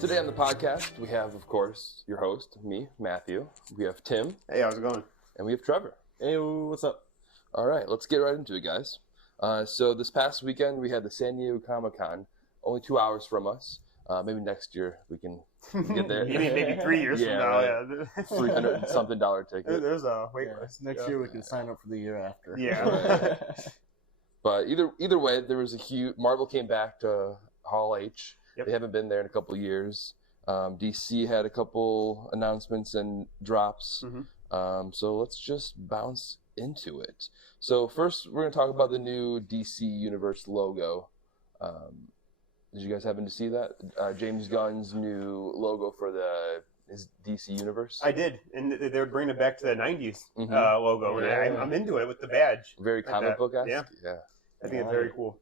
Today on the podcast, we have, of course, your host, me, Matthew. We have Tim. Hey, how's it going? And we have Trevor. Hey, what's up? All right, let's get right into it, guys. So this past weekend, we had the San Diego Comic-Con, only 2 hours from us. Maybe next year we can get there. maybe 3 years from now, yeah. $300 and something ticket. There's a wait list. Next year we can sign up for the year after. Yeah. But either way, there was a huge... Marvel came back to Hall H. Yep. They haven't been there in a couple years. DC had a couple announcements and drops. Mm-hmm. So let's just bounce into it. So first, we're going to talk about the new DC Universe logo. Did you guys happen to see that? James Gunn's new logo for his DC Universe? I did, and they were bringing it back to the 90s logo, and I'm into it with the badge. Very comic book-esque? Yeah. I think it's very cool.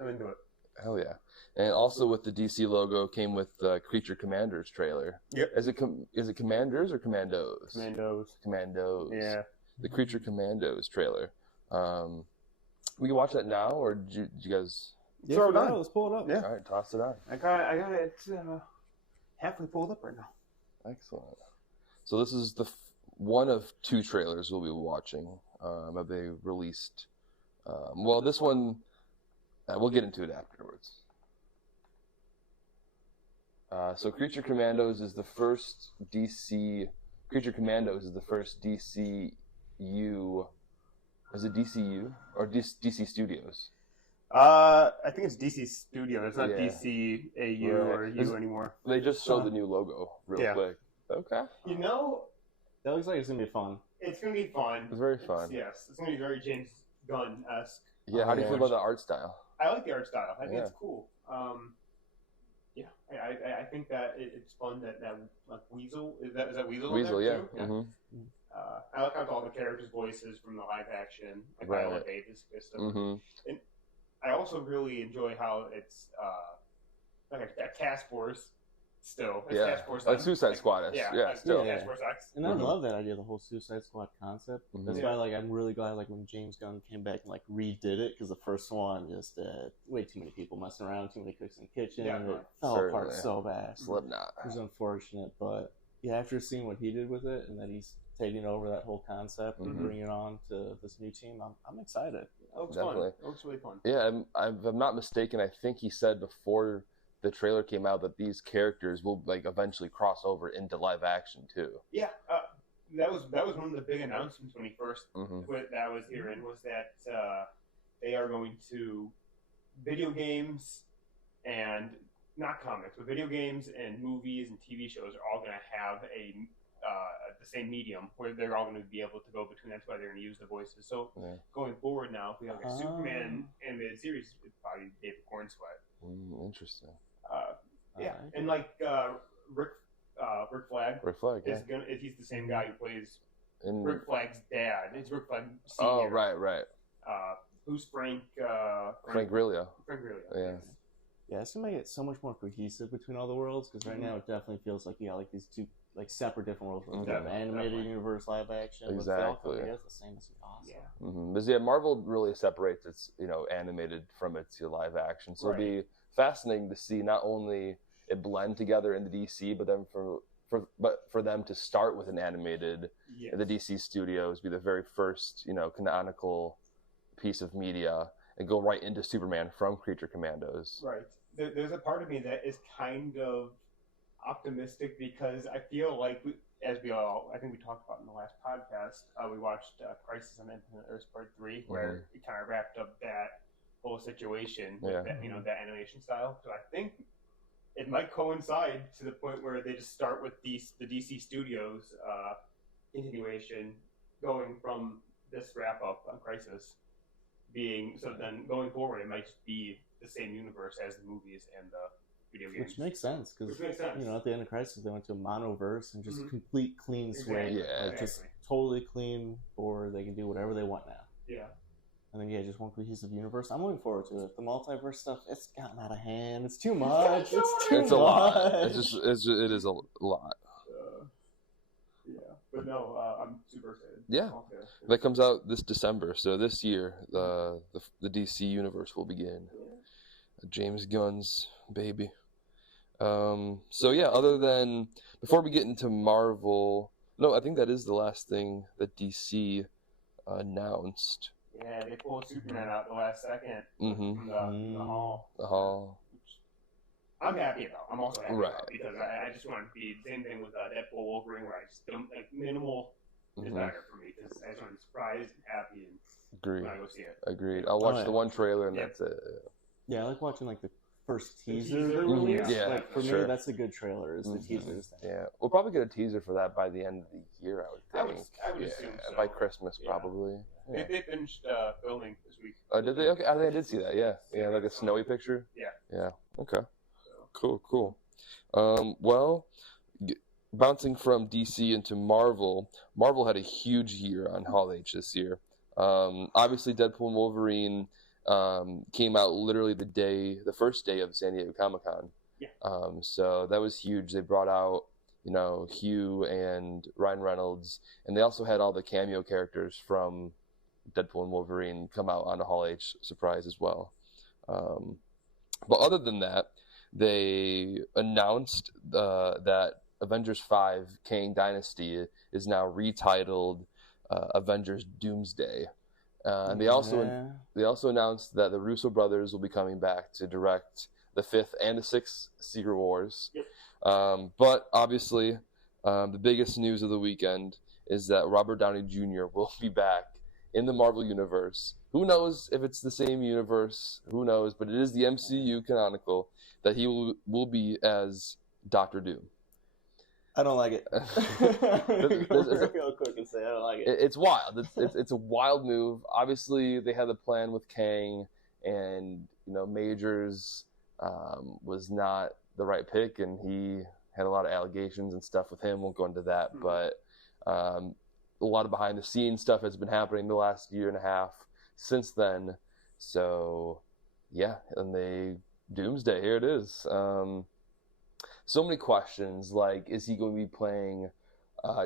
I'm into it. Hell yeah. And also with the DC logo came with the Creature Commanders trailer. Yep. Is it Commanders or Commandos? Commandos. Yeah. The Creature Commandos trailer. We can watch that now, or did you guys... Yeah, throw it on. Let's pull it up. Yeah. All right, toss it on. I got it halfway pulled up right now. Excellent. So this is one of two trailers we'll be watching that they released. Well, this one, we'll get into it afterwards. So Creature Commandos is the first DCU. Is it DCU or DC Studios? I think it's DC Studio. It's not Yeah. DC AU or U anymore. They just showed the new logo real quick. Okay. You know, That looks like it's gonna be fun. it's going to be fun. It's very fun. Yes, it's going to be very James Gunn-esque. Yeah, how do you feel about the art style? I like the art style. I think Yeah. it's cool. Yeah, I think that it's fun that like Weasel is that Weasel? Weasel, in yeah. there too? Mm-hmm. I like how all the characters' voices from the live action, like Right. Viola Davis stuff. Mm-hmm. And I also really enjoy how it's like a task force still. It's Yeah, task force like Suicide Squad. Still. Task Force X. And I love that idea, the whole Suicide Squad concept. Mhm. That's why, I'm really glad, when James Gunn came back and redid it, because the first one just way too many people messing around, too many cooks in the kitchen, Yeah, and it fell apart so fast. Slipknot. It was unfortunate, but yeah, after seeing what he did with it, and that he's taking over that whole concept and bringing it on to this new team, I'm excited. It looks Definitely. fun. It looks really fun. Yeah, if I'm not mistaken, I think he said before the trailer came out that these characters will eventually cross over into live action too. Yeah, that was one of the big announcements when he first Mm-hmm. that I was hearing was that they are going to video games and not comics, but video games and movies and TV shows are all going to have the same medium where they're all going to be able to go between. That's why they're going to use the voices. So going forward now, if we have a Superman animated series, it's probably David Cornsweet. Interesting. And Rick Flag. Rick Flag, yeah. He's the same guy who plays And, Rick Flag's dad. It's Rick Flag Sr. oh, right. Who's Frank? Frank Grillo. Frank Grillo. Yeah. Yeah, it's gonna make it so much more cohesive between all the worlds, because right now it definitely feels like you got these two separate different worlds. Like animated universe, live action. Exactly. It's the same. It's awesome. Yeah. Mm-hmm. Because Marvel really separates its animated from its live action. So Right. it'll be fascinating to see not only it blend together in the DC, but then for them to start with an animated Yes. in the DC studios, be the very first canonical piece of media, and go right into Superman from Creature Commandos. Right. There's a part of me that is kind of optimistic because I feel like, I think we talked about in the last podcast, we watched Crisis on Infinite Earths Part 3, where it kind of wrapped up that whole situation with that animation style. So I think it might coincide to the point where they just start with the DC Studios continuation going from this wrap-up on Crisis so then going forward it might just be the same universe as the movies and the video games. Which makes sense, because at the end of Crisis they went to a monoverse and just complete clean swing. Yeah, just totally clean forward. They can do whatever they want now. Yeah. And then just one cohesive universe. I'm looking forward to it. The multiverse stuff, it's gotten out of hand. It's too much. It's a lot. It is a lot. Yeah, but no, I'm super excited. Yeah, that comes out this December. So this year, the DC universe will begin. James Gunn's baby. So yeah, other than before we get into Marvel, no, I think that is the last thing that DC announced. Yeah, they pulled Superman out the last second Mm-hmm. from the hall. The hall. I'm happy about. I'm also happy Right. about because I just want to be the same thing with Deadpool Wolverine, where I just don't like minimal is better for me because I just want to be surprised and happy and Agreed. when I go see it. Agreed. I'll watch the one trailer and Yep. that's it. Yeah, I like watching like the first The teaser teaser, they release. yeah, Like for sure. me, that's a good trailer. Is the teasers thing. Yeah, we'll probably get a teaser for that by the end of the year, I would think. I would assume so. By Christmas, probably. Yeah. They finished filming this week. Oh, did they? Okay, I think I did see that. Yeah, yeah, like a snowy picture. Yeah. Yeah. Okay. Cool. Well, bouncing from DC into Marvel, Marvel had a huge year on Hall H this year. Obviously, Deadpool and Wolverine came out literally the first day of San Diego Comic-Con. Yeah. So that was huge. They brought out, Hugh and Ryan Reynolds, and they also had all the cameo characters from Deadpool and Wolverine come out on a Hall H surprise as well. But other than that, they announced that Avengers 5 Kang Dynasty is now retitled Avengers Doomsday. And they also announced that the Russo brothers will be coming back to direct the 5th and the 6th Secret Wars. Yep. But obviously, the biggest news of the weekend is that Robert Downey Jr. will be back in the Marvel Universe. Who knows if it's the same universe? Who knows? But it is the MCU canonical that he will be as Doctor Doom. I don't like it. Real quick and say I don't like it. It's wild. It's a wild move. Obviously, they had the plan with Kang, and Majors was not the right pick, and he had a lot of allegations and stuff with him. Won't go into that, but a lot of behind the scenes stuff has been happening the last year and a half since then. So yeah, and Doomsday, here it is. So many questions, like, is he going to be playing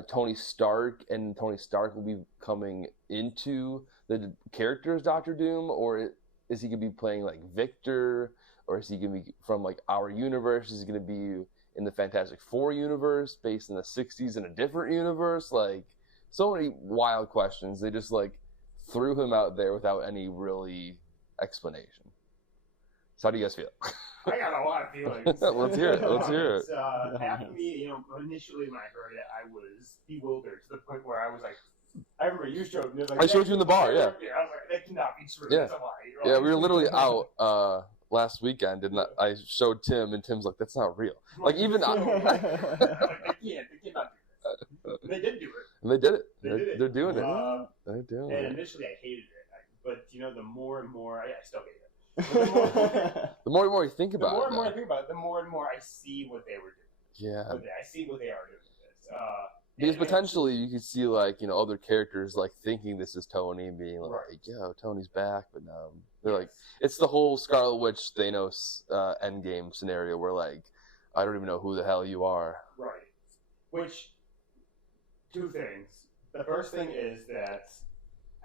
Tony Stark, and Tony Stark will be coming into the character's Doctor Doom, or is he going to be playing like Victor, or is he going to be from like our universe? Is he going to be in the Fantastic Four universe based in the 60s in a different universe? Like, so many wild questions. They just like threw him out there without any really explanation. So how do you guys feel? I got a lot of feelings. Let's hear it. Half of me, initially when I heard it, I was bewildered to the point where I was like, I remember you showed me. Like, I showed you in the bar, yeah. I was like, that cannot be true. Yeah. It's a lie. Yeah, we were literally out last weekend, and I showed Tim, and Tim's like, "That's not real." Like even I, they cannot do that. They did do it. and they did it. They did it. They're doing it. They're doing And it. initially I hated it, but the more and more, I still hate it. The more and more you think about the more it, and more I think about it, the more and more I see what they were doing. yeah. I see what they are doing with this. Because potentially you could see like other characters like thinking this is Tony and being like, Right. "Yo, Tony's back," but no, they're like, it's the whole Scarlet Witch Thanos Endgame scenario where like, I don't even know who the hell you are. Right. Which, two things. The first thing is that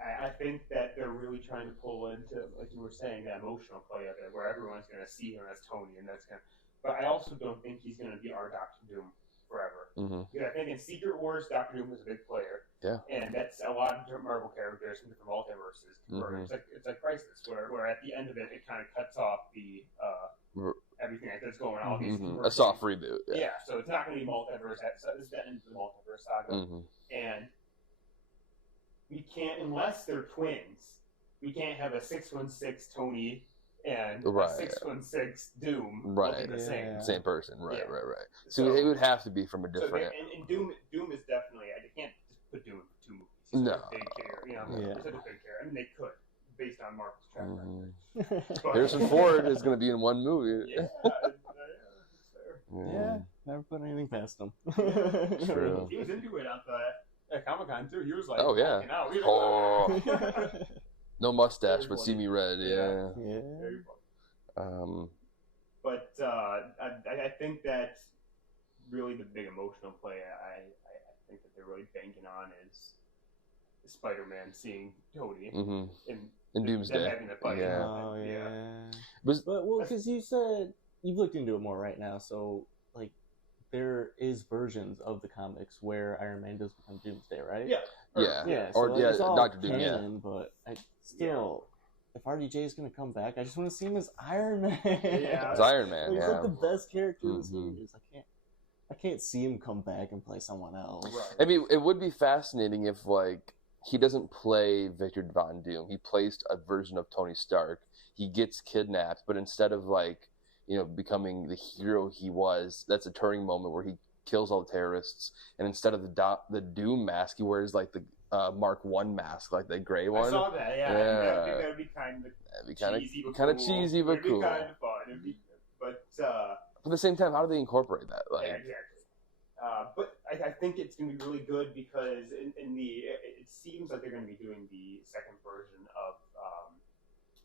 I think that they're really trying to pull into, like you were saying, that emotional play of it, where everyone's going to see him as Tony, and that's going to. But I also don't think he's going to be our Doctor Doom forever. Mm-hmm. Because I think in Secret Wars, Doctor Doom was a big player. Yeah. And that's a lot of different Marvel characters from different multiverses. Mm-hmm. It's like Crisis, where at the end of it, it kind of cuts off the everything that's going on. Mm-hmm. A soft reboot. Yeah, so it's not going to be multiverse. So this is the end of the multiverse saga. Mm-hmm. And we can't, unless they're twins, we can't have a 616 Tony and a 616 Doom. Right. The Same person. Right. Yeah. Right. So it would have to be from a different. And Doom is definitely. I can't just put Doom in 2 movies. No. Big character, It's such a big character. I mean, they could, based on Marvel's track record. Mm-hmm. Harrison Ford is going to be in one movie. Yeah, that's fair. Yeah, never put anything past him. True. He was into it at Comic-Con too. He was like, "Oh yeah, out. No mustache, Very but see funny. me red." Yeah. Very funny. But I think that really the big emotional play I think that they're really banking on is Spider-Man seeing Tony in Doomsday. having a fight. Oh yeah. Was But because you said you've looked into it more right now, so like there is versions of the comics where Iron Man does become Doomsday, right? Yeah. Yeah. Or So it's all Dr. Doom. canon, but I still. If RDJ is going to come back, I just want to see him as Iron Man. Yeah. As Iron Man, He's yeah. like the best character in the series. I can't see him come back and play someone else. Right. I mean, it would be fascinating if, like, he doesn't play Victor Von Doom. He plays a version of Tony Stark. He gets kidnapped, but instead of, like, becoming the hero he was, that's a turning moment where he kills all the terrorists, and instead of the Doom mask, he wears, like, the Mark I mask, like the gray one. I saw that, yeah. That would be kind of cheesy, but cool. Cheesy, but cool. It'd be kind of fun. But at the same time, how do they incorporate that? Like, yeah, exactly. But I think it's going to be really good because it seems like they're going to be doing the second version of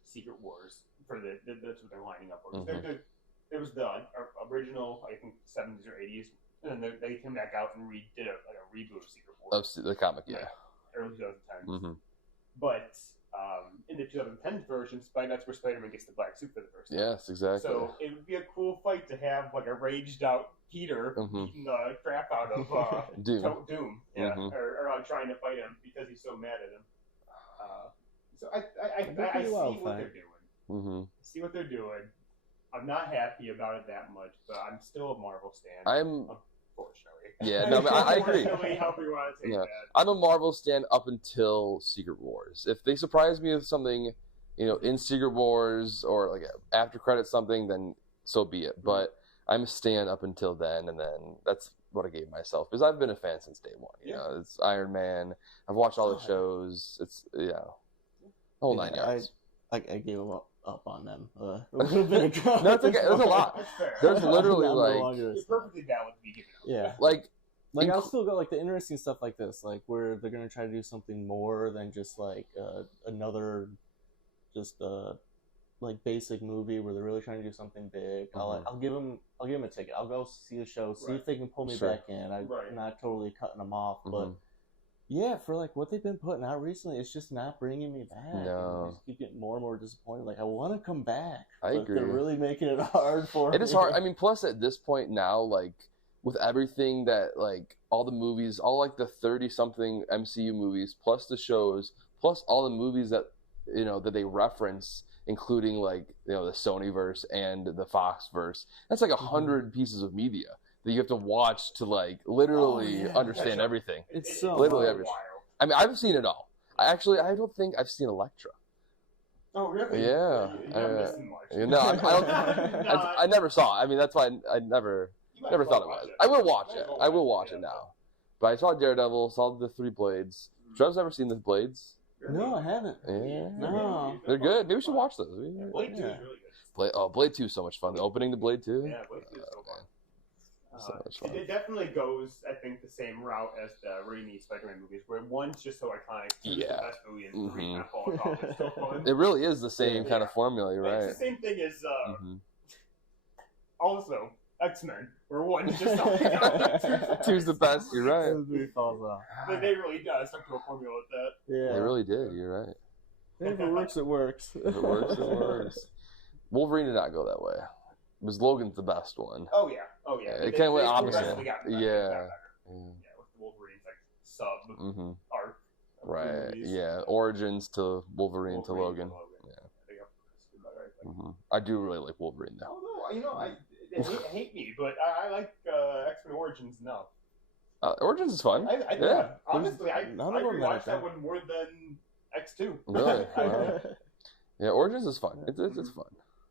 Secret Wars for that's what they're lining up for. There was the original, I think, 70s or 80s, and then they came back out and did a reboot of Secret Wars. Of the comic, yeah. Early 2010s. But in the 2010 version, that's where Spider-Man gets the black suit for the first time. Yes, exactly. So it would be a cool fight to have like a raged out Peter beating the crap out of Doom, yeah, or trying to fight him because he's so mad at him. So I see what they're doing. See what they're doing. I'm not happy about it that much, but I'm still a Marvel stan. Unfortunately. Yeah, no, but I agree. However you want to take that. I'm a Marvel stan up until Secret Wars. If they surprise me with something, in Secret Wars or like after credits something, then so be it. But I'm a stan up until then, and then that's what I gave myself because I've been a fan since day one. It's Iron Man. I've watched all the shows. It's the whole 9 yards. I gave up on them a little bit ago. No, it's okay. There's a lot. That's fair. There's literally it's perfectly valid to be given up. Yeah. Like I'll still go like the interesting stuff like this, like where they're gonna try to do something more than just like another, just like basic movie where they're really trying to do something big. I'll give them a ticket. I'll go see the show, see if they can pull me back in. I'm not totally cutting them off, but. Yeah, for like what they've been putting out recently, it's just not bringing me back. No. I just keep getting more and more disappointed. Like I want to come back. I agree. They're really making it hard for me. It is hard. I mean, plus at this point now, like with everything that like all the movies, all like the 30-something MCU movies, plus the shows, plus all the movies that that they reference, including like the Sonyverse and the Foxverse. That's like 100 pieces of media that you have to watch to like literally understand everything. It's so literally everything. I mean, I've seen it all. I don't think I've seen Elektra. Oh really? Yeah. You're missing much. No, I never saw it. I mean, that's why I never thought it was. I will watch it. I will watch it now. But I saw Daredevil, saw the 3 Blades. Trev's never seen the Blades? No, I haven't. Yeah. No. They're good. Maybe we should watch those. Blade 2 is really good. Blade 2 is so much fun. The opening to Blade 2. Yeah, Blade 2 is so fun. So much fun. It definitely goes, I think, the same route as the Raimi Spider-Man movies, where one's just so iconic, two's the best movie, and three kind of falls off. It's still fun. It really is the same kind of formula, you're right. It's the same thing as, also, X-Men, where one's just two's the best, you're right. They really stuck to a formula with that. Yeah. They really did, you're right. If it works, it works. If it works, it works. Wolverine did not go that way. Because Logan's the best one. Oh yeah. It kind of went opposite. Yeah. With Wolverine's like sub arc. Right. Yeah. Origins to Wolverine to Logan. Yeah. I do really like Wolverine though. Oh no, they hate me, but I like X-Men Origins enough. Origins is fun. Honestly, I rewatched that one more than X2. Really? Wow. Yeah, Origins is fun. It's fun.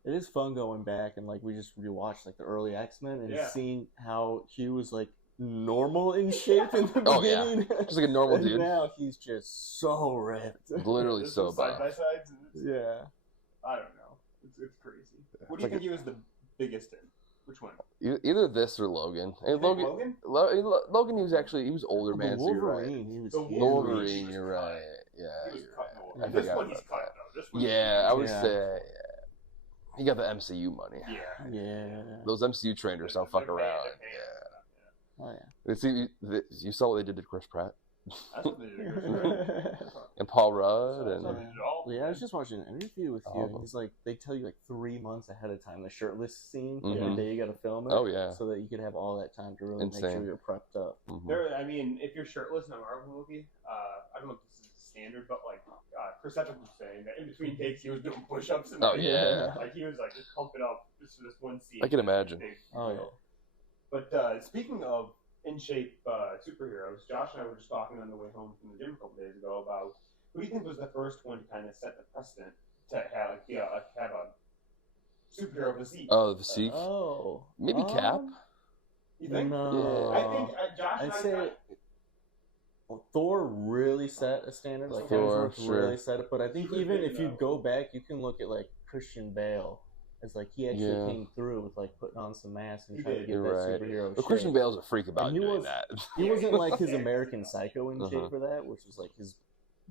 It is fun going back and like we just rewatched like the early X-Men and seeing how Hugh was like normal in shape in the beginning. Yeah. Just like a normal dude. Now he's just so ripped. Literally so bad. Side by sides. Yeah. I don't know. It's crazy. What do you think he was the biggest in? Which one? Either this or Logan. Hey, Logan, he was older, man. So you're right. Wolverine, you're right. Yeah. This one he's cut though. This one I would say. He got the MCU money. Yeah. Those MCU trainers don't fuck around. Oh yeah. See, you saw what they did to Chris Pratt. That's what they did. And Paul Rudd and Yeah, I was just watching an interview with you, and he's like, they tell you like 3 months ahead of time the shirtless scene, the day you got to film it. Oh yeah. So that you could have all that time to really make sure you're prepped up. I mean, if you're shirtless in a Marvel movie, I don't know if this is standard, but like Chris Evans was saying that in between takes he was doing push-ups and like he was like just pumping up just for this one scene. I can imagine. But speaking of in shape superheroes, Josh and I were just talking on the way home from the gym a couple days ago about who do you think was the first one to kind of set the precedent to have have a superhero physique? Oh, the physique. Maybe Cap. You think? No. I think Josh and I'd I say Thor really set a standard. Like Thor really set it. But I think even if you go back, you can look at like Christian Bale. It's like he actually came through with like putting on some mass and trying to get that superhero. But Christian Bale's a freak about doing that. He wasn't like his American Psycho in shape for that, which was like his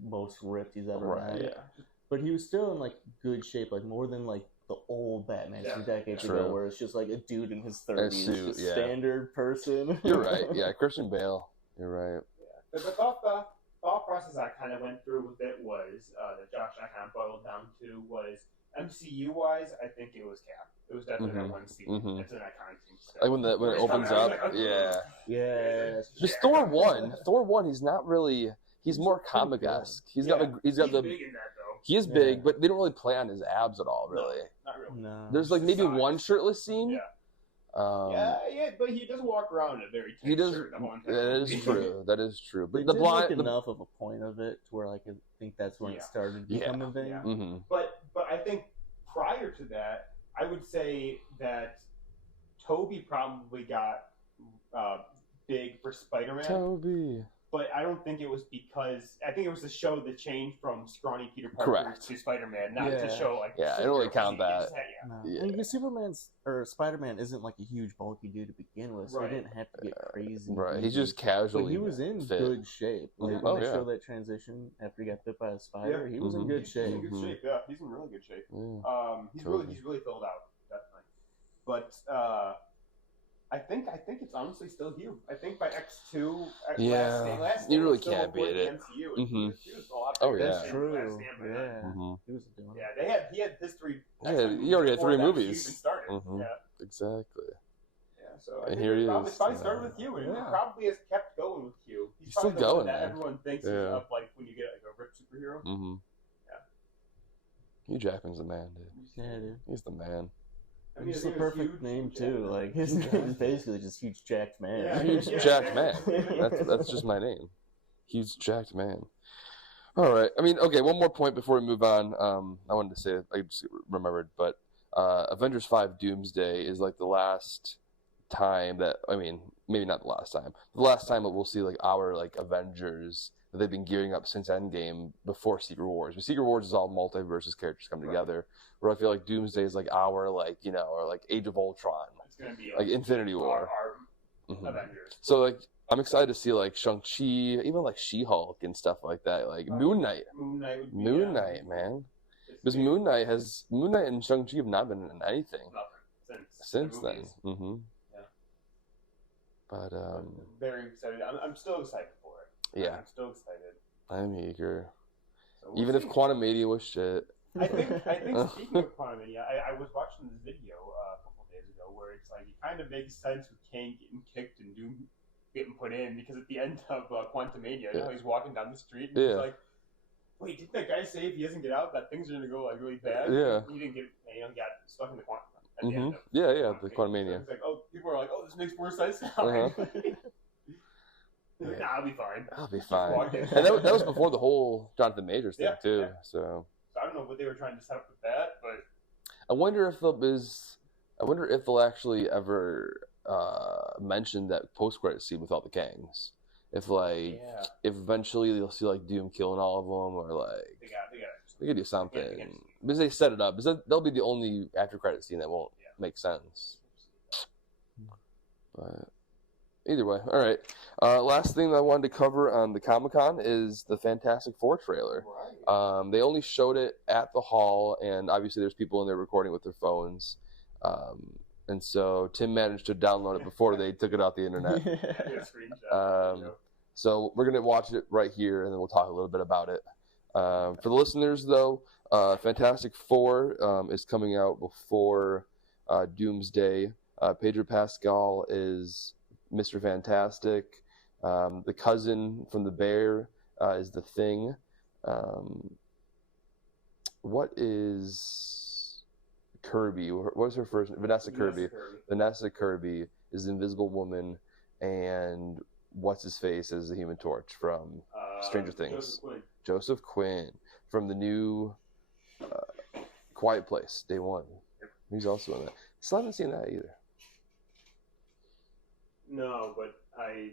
most ripped he's ever had. Yeah. But he was still in like good shape, like more than like the old Batman 2 decades ago, where it's just like a dude in his 30s, just standard person. You're right. Yeah, Christian Bale. You're right. Yeah. The thought process I kind of went through with it was that Josh and I kind of boiled down to was MCU wise, I think it was Cap. It was definitely that one scene. It's an iconic scene. Like when it opens up, Just Thor 1, he's not really. He's more comic-esque. He's got the. He's big in that, though. He is big, but they don't really play on his abs at all, really. No, not really. No. There's like maybe one shirtless scene. Yeah. But he does walk around in a very tight shirt. That is true. That is true. But they did make enough of a point of it to where I could think that's when it started becoming a thing. Yeah. But I think prior to that, I would say that Toby probably got big for Spider-Man. Toby. But I don't think it was because I think it was to show the change from scrawny Peter Parker to Spider-Man, not to show like. Yeah, I don't really count that. I mean, Superman's or Spider-Man isn't like a huge bulky dude to begin with, so he didn't have to get crazy. Right, he's just casually. But he was in good shape. Like when they show that transition after he got bit by a spider, he was in good shape. He's in good shape. Yeah, he's in really good shape. He's really filled out, definitely. But I think it's honestly still Hugh. I think by X2, last you really can't beat it. MCU. That's true. He was doing it. He had history. He already had 3 movies. Even started. Exactly. Yeah. So and here he is. It probably started with Hugh, and it probably has kept going with Hugh. He's still going, man. Everyone thinks of like when you get like a ripped superhero. Hugh Jackman's the man, dude. Yeah, dude. He's the man. I mean, it's the perfect name too. Like his name is basically just Huge Jacked Man. Yeah, Huge Jacked Man. That's just my name. Huge Jacked Man. All right. I mean, okay. One more point before we move on. I wanted to say I just remembered, but Avengers 5: Doomsday is like the last time that maybe not the last time. The last time that we'll see like our like Avengers that they've been gearing up since Endgame before Secret Wars. But Secret Wars is all multiverses characters come together. Where I feel like Doomsday is like our or like Age of Ultron. It's gonna be like Infinity War. Our Avengers. So like I'm excited to see like Shang-Chi, even like She-Hulk and stuff like that. Like Moon Knight. Moon Knight, man. Because Moon Knight and Shang-Chi have not been in anything since then. But very excited. I'm still excited for it. Yeah. I'm still excited. I'm eager. So even if Quantumania was shit. I think speaking of Quantumania, I was watching this video a couple days ago where it's like it kind of makes sense with Kang getting kicked and Doom getting put in because at the end of Quantumania, he's walking down the street and he's like, "Wait, didn't that guy say if he doesn't get out that things are gonna go like really bad?" Yeah. He didn't got stuck in the quantum. The Quantumania. So it's like, people are like, "Oh, this makes more sense now." Nah, I'll be fine. I'll be fine. And that was before the whole Jonathan Majors thing too. Yeah. So I don't know what they were trying to set up with that, but I wonder if they'll actually ever mention that post-credit scene with all the Kangs. If if eventually you'll see like Doom killing all of them, or like they could do something because they set it up. Because that'll be the only after-credit scene that won't make sense. But either way, all right. Last thing that I wanted to cover on the Comic-Con is the Fantastic Four trailer. Right. They only showed it at the hall, and obviously there's people in there recording with their phones. And so Tim managed to download it before they took it off the internet. So we're gonna watch it right here, and then we'll talk a little bit about it. For the listeners, though, Fantastic Four is coming out before Doomsday. Pedro Pascal is Mr. Fantastic. The cousin from the Bear is the Thing. What is Kirby? What is her first name? Vanessa Kirby. Vanessa Kirby is the Invisible Woman, and what's his face is the Human Torch from Stranger Things. Joseph Quinn from the new Quiet Place, Day One. He's also in that. Still haven't seen that either. No, but I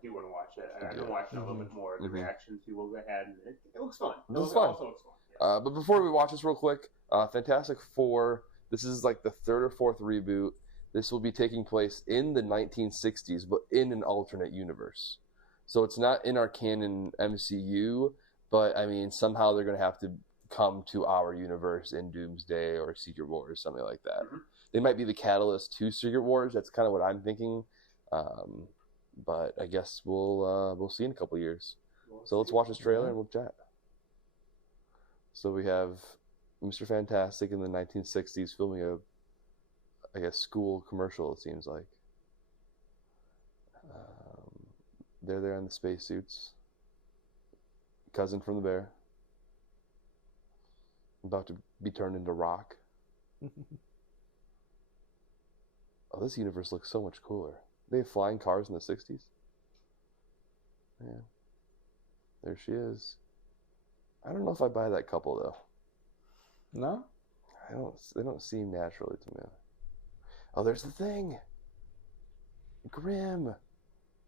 do want to watch it. I've been watching a little bit more of the reaction to We'll Go Ahead, and it looks fun. It looks fun. Yeah. But before we watch this real quick, Fantastic Four, this is like the third or fourth reboot. This will be taking place in the 1960s, but in an alternate universe. So it's not in our canon MCU, but I mean, somehow they're going to have to come to our universe in Doomsday or Secret Wars, something like that. Mm-hmm. They might be the catalyst to Secret Wars. That's kind of what I'm thinking. But I guess we'll see in a couple years. So let's watch this trailer and we'll chat. So we have Mr. Fantastic in the 1960s filming a school commercial, it seems like. They're there in the spacesuits. Cousin from the Bear. About to be turned into rock. Oh, this universe looks so much cooler. They have flying cars in the 60s. Man. There she is. I don't know if I buy that couple, though. No? They don't seem naturally to me. Oh, there's the Thing. Grim.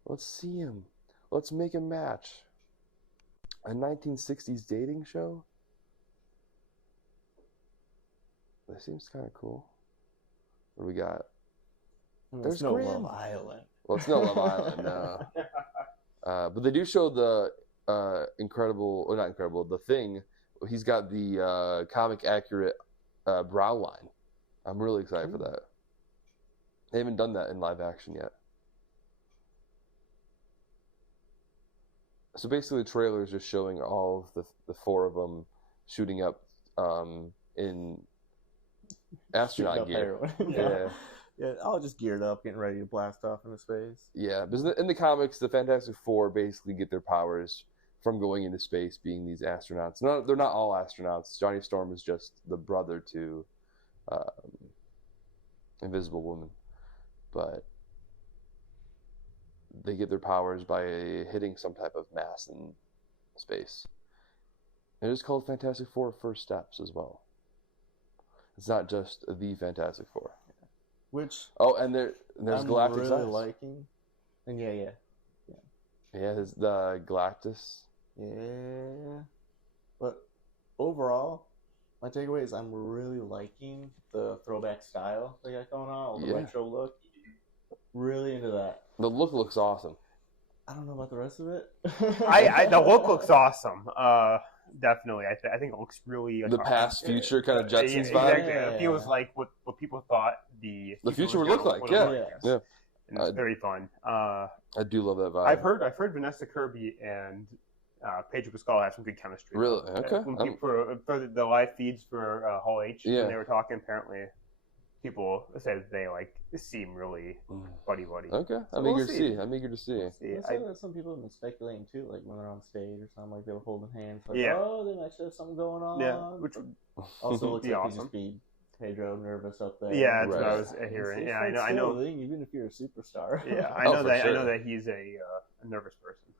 Let's see him. Let's make a match. A 1960s dating show? That seems kind of cool. What do we got? There's no Grim. Love Island. Well, it's no Love Island, no. But they do show the the Thing. He's got the comic accurate brow line. I'm really excited for that. They haven't done that in live action yet. So basically, the trailer is just showing all of the four of them shooting up in astronaut gear. Yeah, all just geared up, getting ready to blast off into space. Yeah, because in the comics, the Fantastic Four basically get their powers from going into space, being these astronauts. No, they're not all astronauts. Johnny Storm is just the brother to Invisible Woman. But they get their powers by hitting some type of mass in space. It is called Fantastic Four First Steps as well. It's not just the Fantastic Four. Which and there's I'm Galactus really Eyes. liking. And yeah, there's the Galactus. Yeah. But overall, my takeaway is I'm really liking the throwback style they got going on, the retro look. Really into that. The look looks awesome. I don't know about the rest of it. The look looks awesome. Definitely. I think it looks really... The past, future kind of Jetsons vibe. Exactly. Yeah. It feels like what people thought the future would look like. Yeah. And it's very fun. I do love that vibe. I've heard Vanessa Kirby and Pedro Pascal have some good chemistry. Really? Okay. For the live feeds for Hall H, when they were talking, apparently people said they seem really buddy. Okay, so I'm eager to see. I know that some people have been speculating too, like when they're on stage or something, like they were holding hands. Like, they might have something going on. Yeah, which also looks like awesome. Just be Pedro nervous up there. Yeah, that's what I was hearing. Yeah, I know. Even if you're a superstar. Yeah, I know that. Sure. I know that he's a nervous person.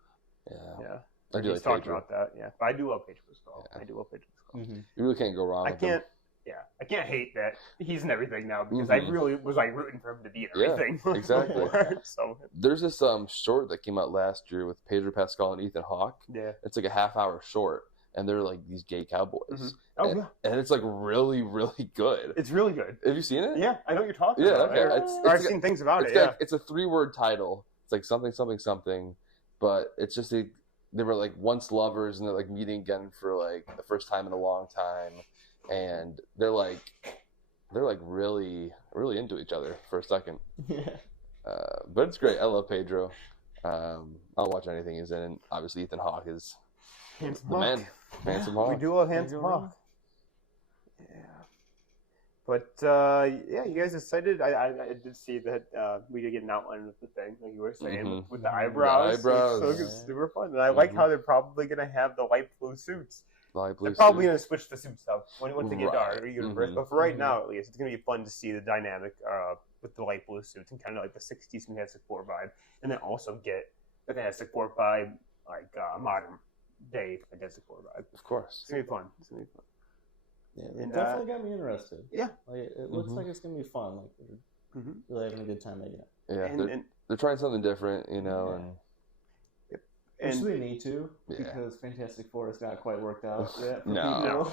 Yeah. I do. He's talked about that. Yeah, but I do love Pedro Pascal. Yeah. I do love Pedro Pascal. Mm-hmm. You really can't go wrong. I can't hate that he's in everything now because I really was rooting for him to be in everything. Yeah, exactly. So there's this short that came out last year with Pedro Pascal and Ethan Hawke. Yeah, it's like a half-hour short, and they're like these gay cowboys. Mm-hmm. Oh, and it's like really, really good. It's really good. Have you seen it? Yeah, I know what you're talking about. Okay. I've seen things about it. It's a 3-word title. It's like something, but it's just they were like once lovers, and they're like meeting again for like the first time in a long time. And they're like really, really into each other for a second. Yeah. But it's great. I love Pedro. I'll watch anything he's in. And obviously, Ethan Hawke is Handsome the man. Handsome Hawke. We do love Handsome Hawke. Yeah. But, yeah, you guys excited? I did see that we did get an outline of the thing, like you were saying, with the eyebrows. The eyebrows. So it's super fun. And I like how they're probably going to have the light blue suits. They're probably going to switch the suits up once they get to our universe. Mm-hmm. But for right now, at least, it's going to be fun to see the dynamic with the light blue suits and kind of like the 60s Fantastic Four vibe. And then also get the Fantastic Four vibe, like modern day Fantastic Four vibe. Of course. It's going to be fun. It's going to be fun. Yeah, it definitely got me interested. Yeah. Like, it looks like it's going to be fun. Like, they're really having a good time making it. Yeah, they're trying something different, you know, Which they need to, because Fantastic Four has not quite worked out yet for no.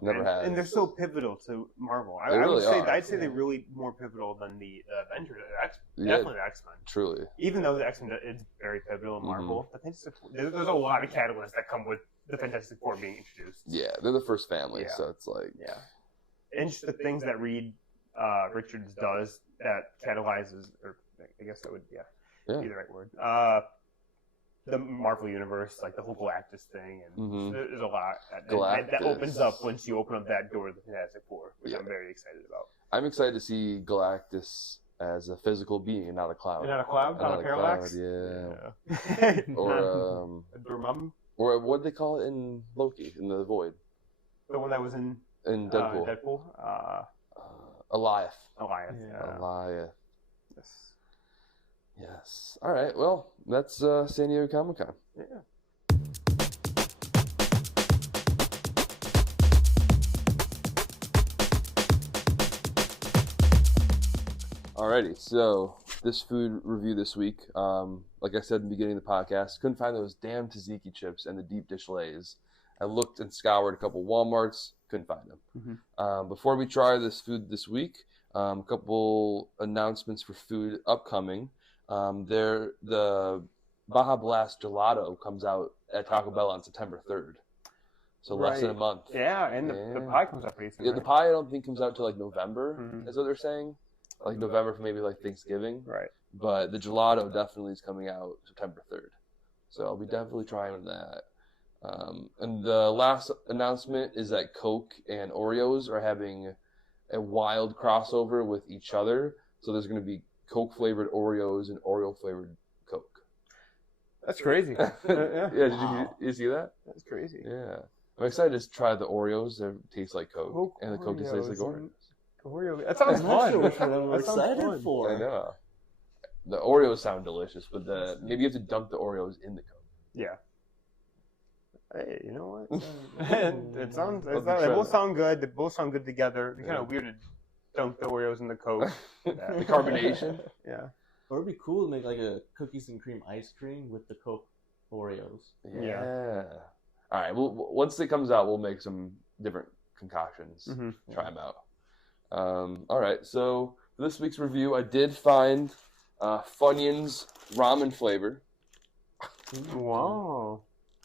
Never has. And they're so pivotal to Marvel. I'd say they're really more pivotal than the Avengers. Definitely the X-Men. Truly. Even though the X-Men is very pivotal in Marvel, there's a lot of catalysts that come with the Fantastic Four being introduced. Yeah, they're the first family, so it's like... Yeah. And just the things that Reed Richards does that catalyzes, or I guess that would, be the right word. The Marvel Universe, like the whole Galactus thing, and there's a lot that opens up once you open up that door to the Fantastic Four, which I'm very excited about. I'm excited to see Galactus as a physical being and not a cloud. Not a cloud? Not a parallax? Yeah. Or, Dormammu? Or what did they call it in Loki, in the Void? The one that was in Deadpool. Alioth. Yeah. Alioth. Yes. All right. Well, that's San Diego Comic-Con. Yeah. Alrighty. So this food review this week, like I said in the beginning of the podcast, couldn't find those damn tzatziki chips and the deep dish lays. I looked and scoured a couple Walmarts, couldn't find them. Before we try this food this week, a couple announcements for food upcoming. The Baja Blast Gelato comes out at Taco Bell on September 3rd. So less than a month. Yeah, and the pie comes out pretty soon. Yeah, the pie I don't think comes out till like November, is what they're saying. Like November for maybe like Thanksgiving. Right. But the gelato definitely is coming out September 3rd. So I'll be definitely trying that. And the last announcement is that Coke and Oreos are having a wild crossover with each other. So there's going to be Coke-flavored Oreos and Oreo-flavored Coke. That's crazy. Yeah, did you see that? That's crazy. Yeah. I'm excited to try the Oreos. They taste like Coke and the Coke tastes like Oreos. Oreo. That sounds fun. Which one I'm excited for. I know. The Oreos sound delicious, but maybe you have to dunk the Oreos in the Coke. Yeah. Hey, you know what? They both sound good. They both sound good together. It's kind of weird to dunk the Oreos in the Coke. The carbonation. Yeah. Or it'd be cool to make like a cookies and cream ice cream with the Coke Oreos. Yeah. All right. Well, once it comes out, we'll make some different concoctions. Try them out. All right. So for this week's review, I did find Funyuns ramen flavor. Wow.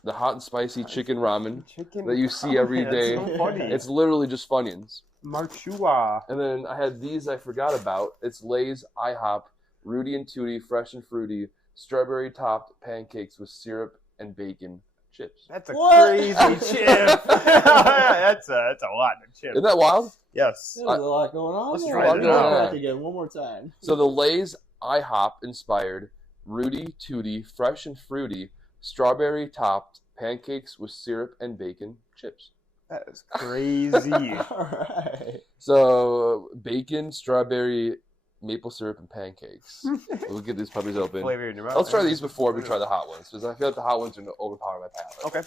The hot and spicy chicken ramen that you see every day. That's so funny. It's literally just Funyuns. Marchua. And then I had these I forgot about. It's Lay's IHOP Rudy and Tooty Fresh and Fruity Strawberry Topped Pancakes with Syrup and Bacon Chips. That's a crazy chip. That's a lot of chips. Isn't that wild? Yes. There's a lot going on. Let's there. try it out. Back again one more time. So the Lay's IHOP inspired Rudy Tooty Fresh and Fruity Strawberry Topped Pancakes with Syrup and Bacon Chips. That is crazy. All right. So bacon, strawberry, maple syrup, and pancakes. We'll get these puppies open. Flavor in your mouth. Let's try these before we try the hot ones, because I feel like the hot ones are going to overpower my palate. Okay.